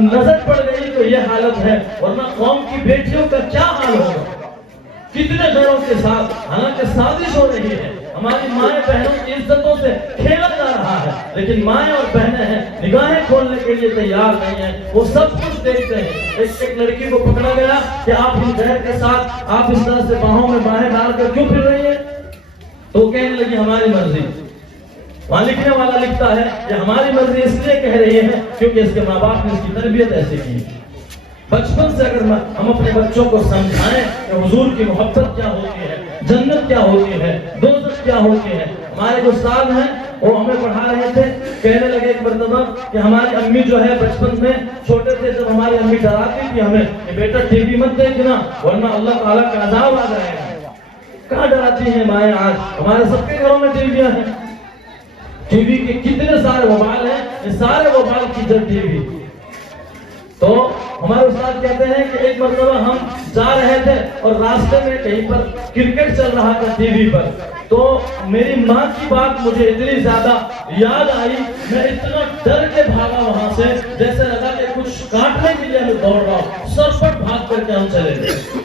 نظر پڑ گئی تو یہ حالت ہے، ورنہ قوم کی بیٹیوں کا کیا حال ہوگا؟ کتنے گھروں کے ساتھ حالانکہ سازش ہو رہی ہے، ہماری مائیں بہنوں کی عزتوں سے کھیلا جا رہا ہے، لیکن مائیں اور بہنیں ہیں نگاہیں کھولنے کے لیے تیار نہیں ہیں، وہ سب کچھ دیکھتے ہیں۔ ایک لڑکی کو پکڑا گیا کہ آپ اس غیر کے ساتھ آپ اس طرح سے باہوں میں باہیں ڈال کر کیوں پھر رہی ہیں؟ تو وہ کہنے لگی ہماری مرضی۔ وہاں لکھنے والا لکھتا ہے کہ ہماری مرضی اس لیے کہہ رہی ہے کیونکہ اس کے ماں باپ نے اس کی تربیت ایسے کی۔ بچپن سے اگر ہم اپنے بچوں کو سمجھائیں کہ حضور کی محبت کیا ہوتی ہے، جنت کیا ہوتی ہے، دوزخ کیا ہوتی ہے۔ ہمارے جو استاد ہیں وہ ہمیں پڑھا رہے تھے، کہنے لگے ایک مرتبہ کہ ہماری امی جو ہے بچپن میں چھوٹے تھے جب ہماری امی ڈراتی تھی ہمیں کہ بیٹا ٹی وی مت دیکھنا ورنہ اللہ تعالیٰ کا عذاب آ جائے گا۔ کہاں ڈراتی ہیں مائیں؟ آج ہمارے سب کے گھروں میں ٹی ویاں ہیں، ٹی وی کے کتنے سارے موبائل ہیں، یہ سارے موبائل کی جب ٹی وی۔ تو ہمارے استاد کہتے ہیں کہ ایک مرتبہ ہم جا رہے تھے اور راستے میں کہیں پر کرکٹ چل رہا تھا ٹی وی پر، تو میری ماں کی بات مجھے اتنی زیادہ یاد آئی، میں اتنا ڈر کے بھاگا وہاں سے، جیسے لگا کہ کچھ کاٹنے کے لیے ہمیں دوڑ رہا ہوں، سر پر بھاگ کر کے ہم چلے گئے۔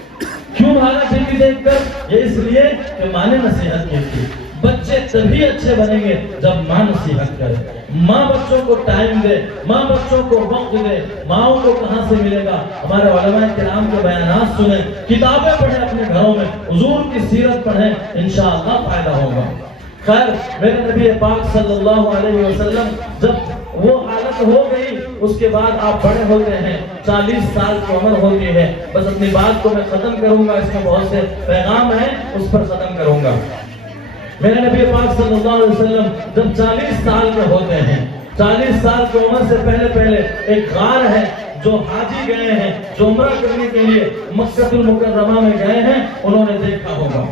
کیوں بھاگا ٹی وی دیکھ کر؟ یہ اس لیے کہ ماں نے نصیحت کی تھی۔ بچے تبھی اچھے بنیں گے جب ماں نصیحت کرے، ماں بچوں کو ٹائم دے، ماں بچوں کو وقت دے۔ ماؤں کو کہاں سے ملے گا؟ ہمارے علماء کرام کے بیانات سنیں، کتابیں پڑھیں اپنے گھروں میں، حضور کی سیرت پڑھیں، انشاءاللہ فائدہ ہوگا۔ خیر، میرے نبی پاک صلی اللہ علیہ وسلم جب وہ حالت ہو گئی، اس کے بعد آپ بڑے ہوتے ہیں، 40 سال کی عمر ہوتی ہے۔ بس اپنی بات کو میں ختم کروں گا، اس میں بہت سے پیغام ہیں، اس پر ختم کروں گا۔ میرے نبی پاک صلی اللہ علیہ وسلم جب 40 سال کے ہوتے ہیں، 40 سال کی عمر سے پہلے ایک غار ہے، جو حاجی گئے ہیں، جو عمرہ کرنے کے لیے مکہ المکرمہ میں گئے ہیں، انہوں نے دیکھا ہوگا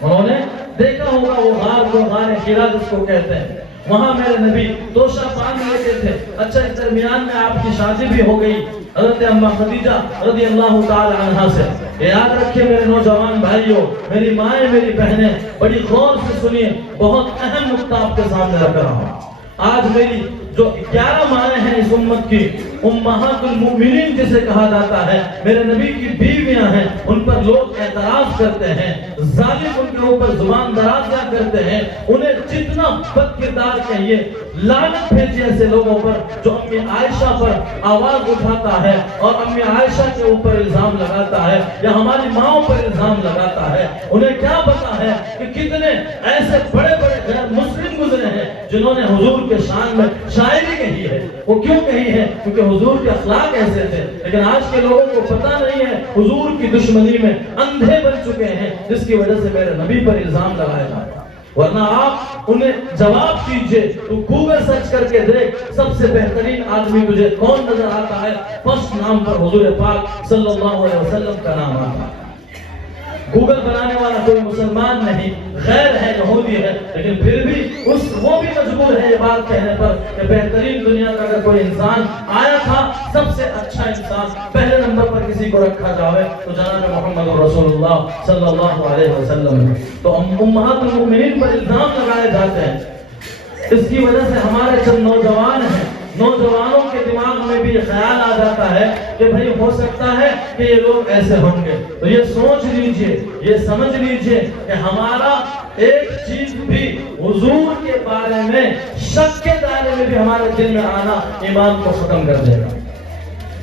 وہ غار، کو غار حرا جس کو کہتے ہیں۔ وہاں میرے نبی توشہ باندھ لیتے تھے۔ اچھا، اس درمیان میں آپ کی شادی بھی ہو گئی حضرت اماں خدیجہ رضی اللہ تعالی عنہا سے۔ یاد رکھیں میرے نوجوان بھائیوں، میری مائیں، میری بہنیں، بڑی غور سے سنیے، بہت اہم نقطہ آپ کے سامنے رکھ رہا ہوں۔ آج میری جو 11 مائیں ہیں اس امت کی، امہات المؤمنین جسے کہا جاتا ہے، میرے نبی کی بیویاں ہیں، ان پر لوگ اعتراض کرتے ہیں، ظالم ان کے اوپر زبان درازیاں کرتے ہیں، انہیں جتنا بد کردار کہیے، لعنت بھیجیے ایسے لوگوں پر جو امی عائشہ پر آواز اٹھاتا ہے اور امی عائشہ کے اوپر الزام لگاتا ہے یا ہماری ماؤں پر الزام لگاتا ہے۔ انہیں کیا پتا ہے کہ کتنے ایسے بڑے بڑے غیر مسلم گزرے ہیں جنہوں نے حضور کے شان میں شاعری کہی ہے۔ وہ کیوں کہی ہے؟ کیونکہ حضور کے اخلاق ایسے تھے۔ لیکن آج کے لوگوں کو پتہ نہیں ہے، حضور کی دشمنی میں اندھے بن چکے ہیں، جس کی وجہ سے میرے نبی پر الزام لگایا جاتا ہے۔ ورنہ آپ انہیں جواب دیجئے، تو گوگل سرچ کر کے دیکھ سب سے بہترین آدمی تجھے کون نظر آتا ہے، فرسٹ نام پر حضور پاک صلی اللہ علیہ وسلم کا نام آتا ہے۔ گوگل بنانے والا کوئی مسلمان نہیں، غیر ہے، یہودی ہے، لیکن پھر بھی وہ بھی مجبور ہے یہ بات کہنے پر کہ بہترین دنیا کا اگر کوئی انسان آیا تھا، سب سے اچھا انسان پہلے نمبر پر کسی کو رکھا جاوے تو جناب محمد رسول اللہ صلی اللہ علیہ وسلم ہے۔ تو امہات المؤمنین پر الزام لگائے جاتے ہیں۔ اس کی وجہ سے ہمارے چند نوجوان ہیں، نوجوانوں کے دماغ میں بھی یہ خیال آ جاتا ہے کہ بھئی ہو سکتا ہے کہ یہ لوگ ایسے ہوں گے۔ تو یہ سوچ لیجئے، یہ سمجھ لیجئے کہ ہمارا ایک چیز بھی حضور کے بارے میں شک کے دائرے میں بھی ہمارے دل میں آنا ایمان کو ختم کر دے گا۔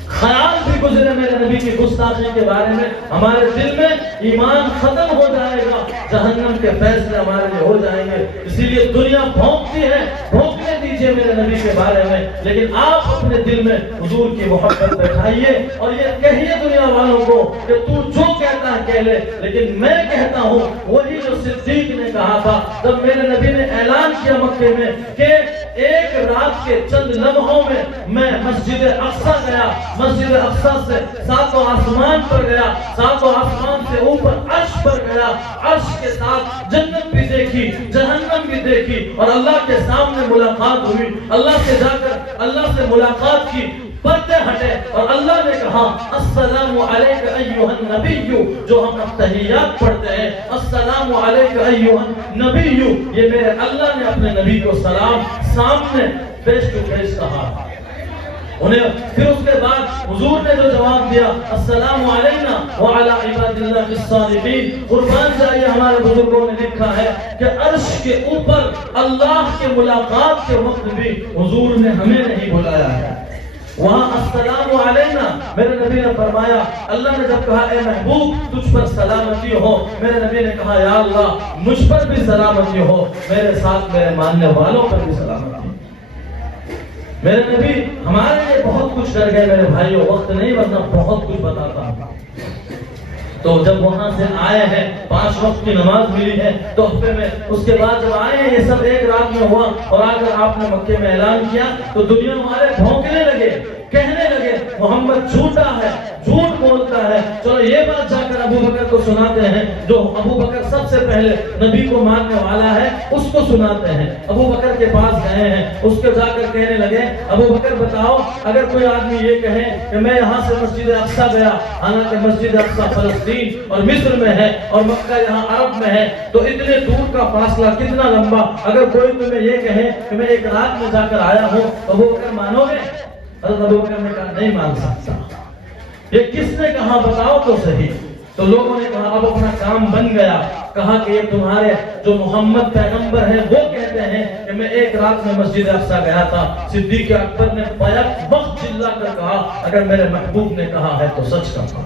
خیال بھی گزرے میرے نبی کی گستاخی کے بارے میں، ہمارے دل میں ایمان ختم ہو جائے گا، جہنم کے فیصلے ہمارے لیے ہو جائیں گے۔ اسی لیے دنیا بھونکتی ہے، بھونکنے دیجئے میرے نبی کے بارے میں، لیکن آپ اپنے دل میں حضور کی محبت بٹھائیے اور یہ کہیے دنیا والوں کو کہ تو جو کہتا ہے کہہ لے، لیکن میں کہتا ہوں وہی جو صدیق نے کہا تھا جب میرے نبی نے اعلان کیا مکے میں کہ ایک رات کے چند لمحوں میں مسجد اقصی گیا، مسجد اقصی سے 7 آسمان پر گیا، 7 آسمان سے اوپر عرش پر گیا، عرش کے ساتھ جنت بھی دیکھی، جہنم بھی دیکھی اور اللہ کے سامنے ملاقات ہوئی۔ اللہ سے جا کر اللہ سے ملاقات کی، پردے ہٹے اور اللہ نے کہا السلام علیک ایھا النبی، جو ہم تحیات پڑھتے ہیں السلام علیک ایھا النبی، یہ میرے اللہ نے اپنے نبی کو سلام سامنے فیس ٹو فیس کہا۔ انہیں پھر اس کے بعد حضور نے جو جواب دیا السلام علینا وعلی عباد اللہ الصالحین، قربان جائیے ہمارے بزرگوں نے لکھا ہے کہ عرش کے اوپر اللہ کے ملاقات کے وقت بھی حضور نے ہمیں نہیں بلایا ہے۔ وہاں السلام علینا میرے نبی نے فرمایا، اللہ نے جب کہا اے محبوب تجھ پر سلامتی ہو، میرے نبی نے کہا یا اللہ مجھ پر بھی سلامتی ہو، میرے ساتھ میرے ماننے والوں پر بھی سلامتی ہو۔ میرے نبی ہمارے لیے بہت کچھ کر گئے میرے بھائیوں، وقت نہیں ورنہ بہت کچھ بتاتا۔ تو جب وہاں سے آئے ہیں 5 وقت کی نماز ملی ہے تحفے میں، اس کے بعد جب آئے ہیں یہ سب ایک رات میں ہوا اور آ کر آپ نے مکے میں اعلان کیا تو دنیا والے بھونکنے لگے، کہنے لگے محمد جھوٹا ہے، جھوٹ بولتا ہے۔ چلو یہ بات جا کر ابو بکر کو سناتے ہیں، جو ابو بکر سب سے پہلے نبی کو ماننے والا ہے، اس کو سناتے ہیں۔ ابو بکر کے پاس گئے ہیں، اس کو جا کر کہنے لگے ابو بکر بتاؤ اگر کوئی آدمی یہ کہے کہ میں یہاں سے مسجد اقصی گیا، حالانکہ مسجد اقصی فلسطین اور مصر میں ہے اور مکہ یہاں عرب میں ہے، تو اتنے دور کا فاصلہ کتنا لمبا، اگر کوئی تمہیں یہ کہے کہ میں ایک رات میں جا کر آیا ہوں تو ابو بکر مانو گے؟ حضرت ابو بکر نے کہا نہیں مان سکتا۔ یہ کس نے کہا بتاؤ تو صحیح۔ تو لوگوں نے کہا اب اپنا کام بن گیا. کہا کہ یہ تمہارے جو محمد پیغمبر ہیں وہ کہتے ہیں کہ میں ایک رات میں مسجد اقصیٰ گیا تھا. صدیق اکبر نے بیک وقت چلا کر کہا اگر میرے محبوب نے کہا ہے تو سچ کہا,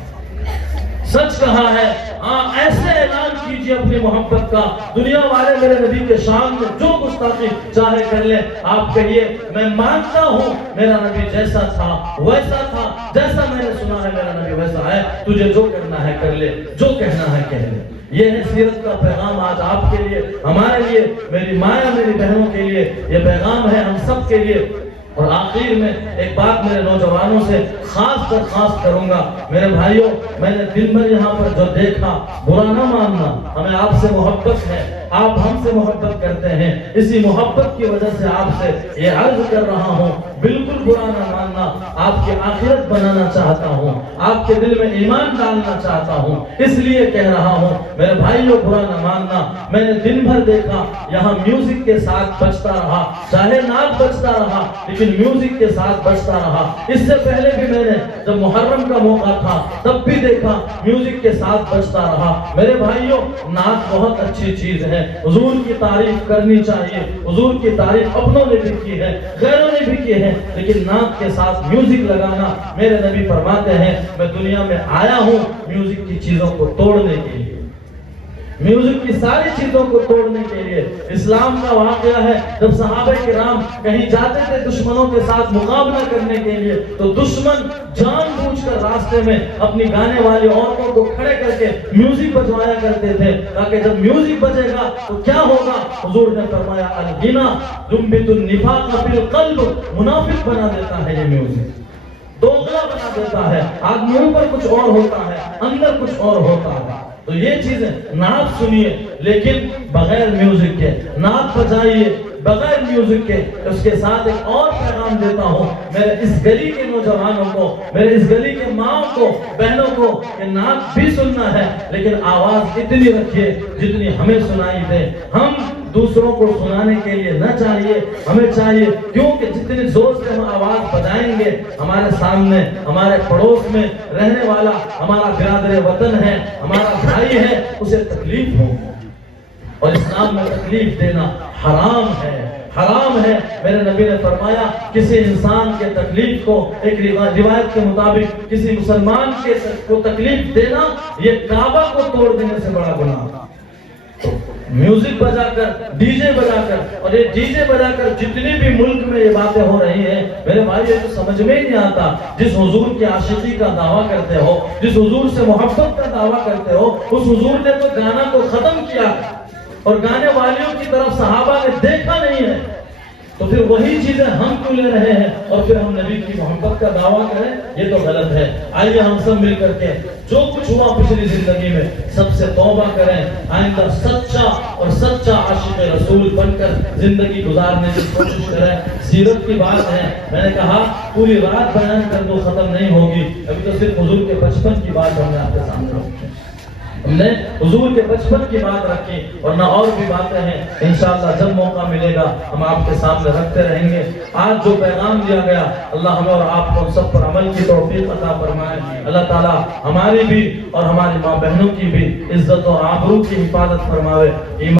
سچ کہا ہے. ہاں ایسے اعلان کیجئے اپنی محبت کا, دنیا والے میرے نبی کے شان میں جو گستاخی چاہے کر لیں, آپ کہیے میں مانتا ہوں میرا نبی جیسا تھا ویسا تھا, جیسا میں نے سنا ہے میرا نبی ویسا ہے, تجھے جو کرنا ہے کر لے, جو کہنا ہے کہہ لے. یہ ہے سیرت کا پیغام آج آپ کے لیے, ہمارے لیے, میری مایا میری بہنوں کے لیے یہ پیغام ہے, ہم سب کے لیے. اور آخر میں ایک بات میرے نوجوانوں سے خاص کروں گا. میرے بھائیوں, میں نے دن بھر یہاں پر جو دیکھا, برا نہ ماننا, ہمیں آپ سے محبت ہے, آپ ہم سے محبت کرتے ہیں, اسی محبت کی وجہ سے آپ سے یہ عرض کر رہا ہوں, بالکل برا نہ ماننا. آپ کی آخرت بنانا چاہتا ہوں, آپ کے دل میں ایمان ڈالنا چاہتا ہوں, اس لیے کہہ رہا ہوں. میرے بھائیوں برا نہ ماننا. میں نے دن بھر دیکھا یہاں میوزک کے ساتھ بجتا رہا, چاہے نعت بجتا رہا لیکن میوزک کے ساتھ بجتا رہا. اس سے پہلے بھی میں نے جب محرم کا موقع تھا تب بھی دیکھا میوزک کے ساتھ بجتا رہا. میرے بھائیوں نعت بہت اچھی چیز ہے, حضور کی تعریف کرنی چاہیے, حضور کی تعریف اپنوں نے بھی کی ہے, غیروں نے بھی کی ہے, لیکن نعت کے ساتھ میوزک لگانا, میرے نبی فرماتے ہیں میں دنیا میں آیا ہوں میوزک کی چیزوں کو توڑنے کے لیے, میوزک کی ساری چیزوں کو توڑنے کے لیے. اسلام کا واقعہ ہے جب صحابہ کرام کہیں جاتے تھے دشمنوں کے ساتھ مقابلہ کرنے کے لیے, تو دشمن جان بوجھ کر راستے میں اپنی گانے والی عورتوں کو کھڑے کر کے میوزک بجوایا کرتے تھے, تاکہ جب میوزک بجے گا تو کیا ہوگا. حضور نے فرمایا الغنا ینبت النفاق فی القلب, منافق بنا دیتا ہے یہ میوزک, دوغلا بنا دیتا ہے, آدمیوں پر کچھ اور ہوتا ہے, اندر کچھ اور ہوتا ہے. تو یہ چیزیں, نعت سنیے لیکن بغیر میوزک کے, نعت بجائیے بغیر میوزک کے. اس کے ساتھ ایک اور پیغام دیتا ہوں میرے اس گلی کے نوجوانوں کو, میرے اس گلی کے ماں کو, بہنوں کو, کہ نعت بھی سننا ہے لیکن آواز اتنی رکھیے جتنی ہمیں سنائی دے. ہم دوسروں کو سنانے کے لیے نہ چاہیے, ہمیں چاہیے, کیونکہ جتنی زور سے ہم آواز بجائیں گے ہمارے سامنے, ہمارے پڑوس میں رہنے والا ہمارا برادر وطن ہے, ہمارا بھائی ہے, اسے تکلیف ہوگی. اور اسلام میں تکلیف دینا حرام ہے, حرام ہے. میرے نبی نے فرمایا کسی انسان کے تکلیف کو, ایک روایت کے مطابق کسی مسلمان کو تکلیف دینا یہ کعبہ کو توڑ دینے سے بڑا گناہ. میوزک بجا کر, ڈی جے بجا کر, اور یہ ڈی جے بجا کر جتنی بھی ملک میں یہ باتیں ہو رہی ہیں, میرے بھائی یہ تو سمجھ میں ہی نہیں آتا. جس حضور کی عاشقی کا دعویٰ کرتے ہو, جس حضور سے محبت کا دعویٰ کرتے ہو, اس حضور نے تو گانا کو ختم کیا اور گانے والیوں کی طرف صحابہ نے دیکھا نہیں ہے, تو پھر وہی چیزیں ہم کیوں لے رہے ہیں اور پھر ہم نبی کی محبت کا دعویٰ کریں, یہ تو غلط ہے. آئیے ہم سب مل کر کے جو کچھ ہوا پچھلی زندگی میں سب سے توبہ کریں, آئندہ سچا اور سچا عاشق رسول بن کر زندگی گزارنے کی کوشش کریں. سیرت کی بات ہے, میں نے کہا پوری رات بیان کر دو ختم نہیں ہوگی, ابھی تو صرف حضور کے بچپن کی بات ہم نے آپ کے سامنے رکھی, ہم نے حضور کے بچپن کی بات رکھی, ورنہ اور بھی باتیں ہیں انشاءاللہ جب موقع ملے گا ہم آپ کے سامنے رکھتے رہیں گے. آج جو پیغام دیا گیا اللہ ہمیں اور آپ کو سب پر عمل کی توفیق عطا فرمائے. اللہ تعالی ہماری بھی اور ہماری ماں بہنوں کی بھی عزت و آبرو کی حفاظت فرماوے.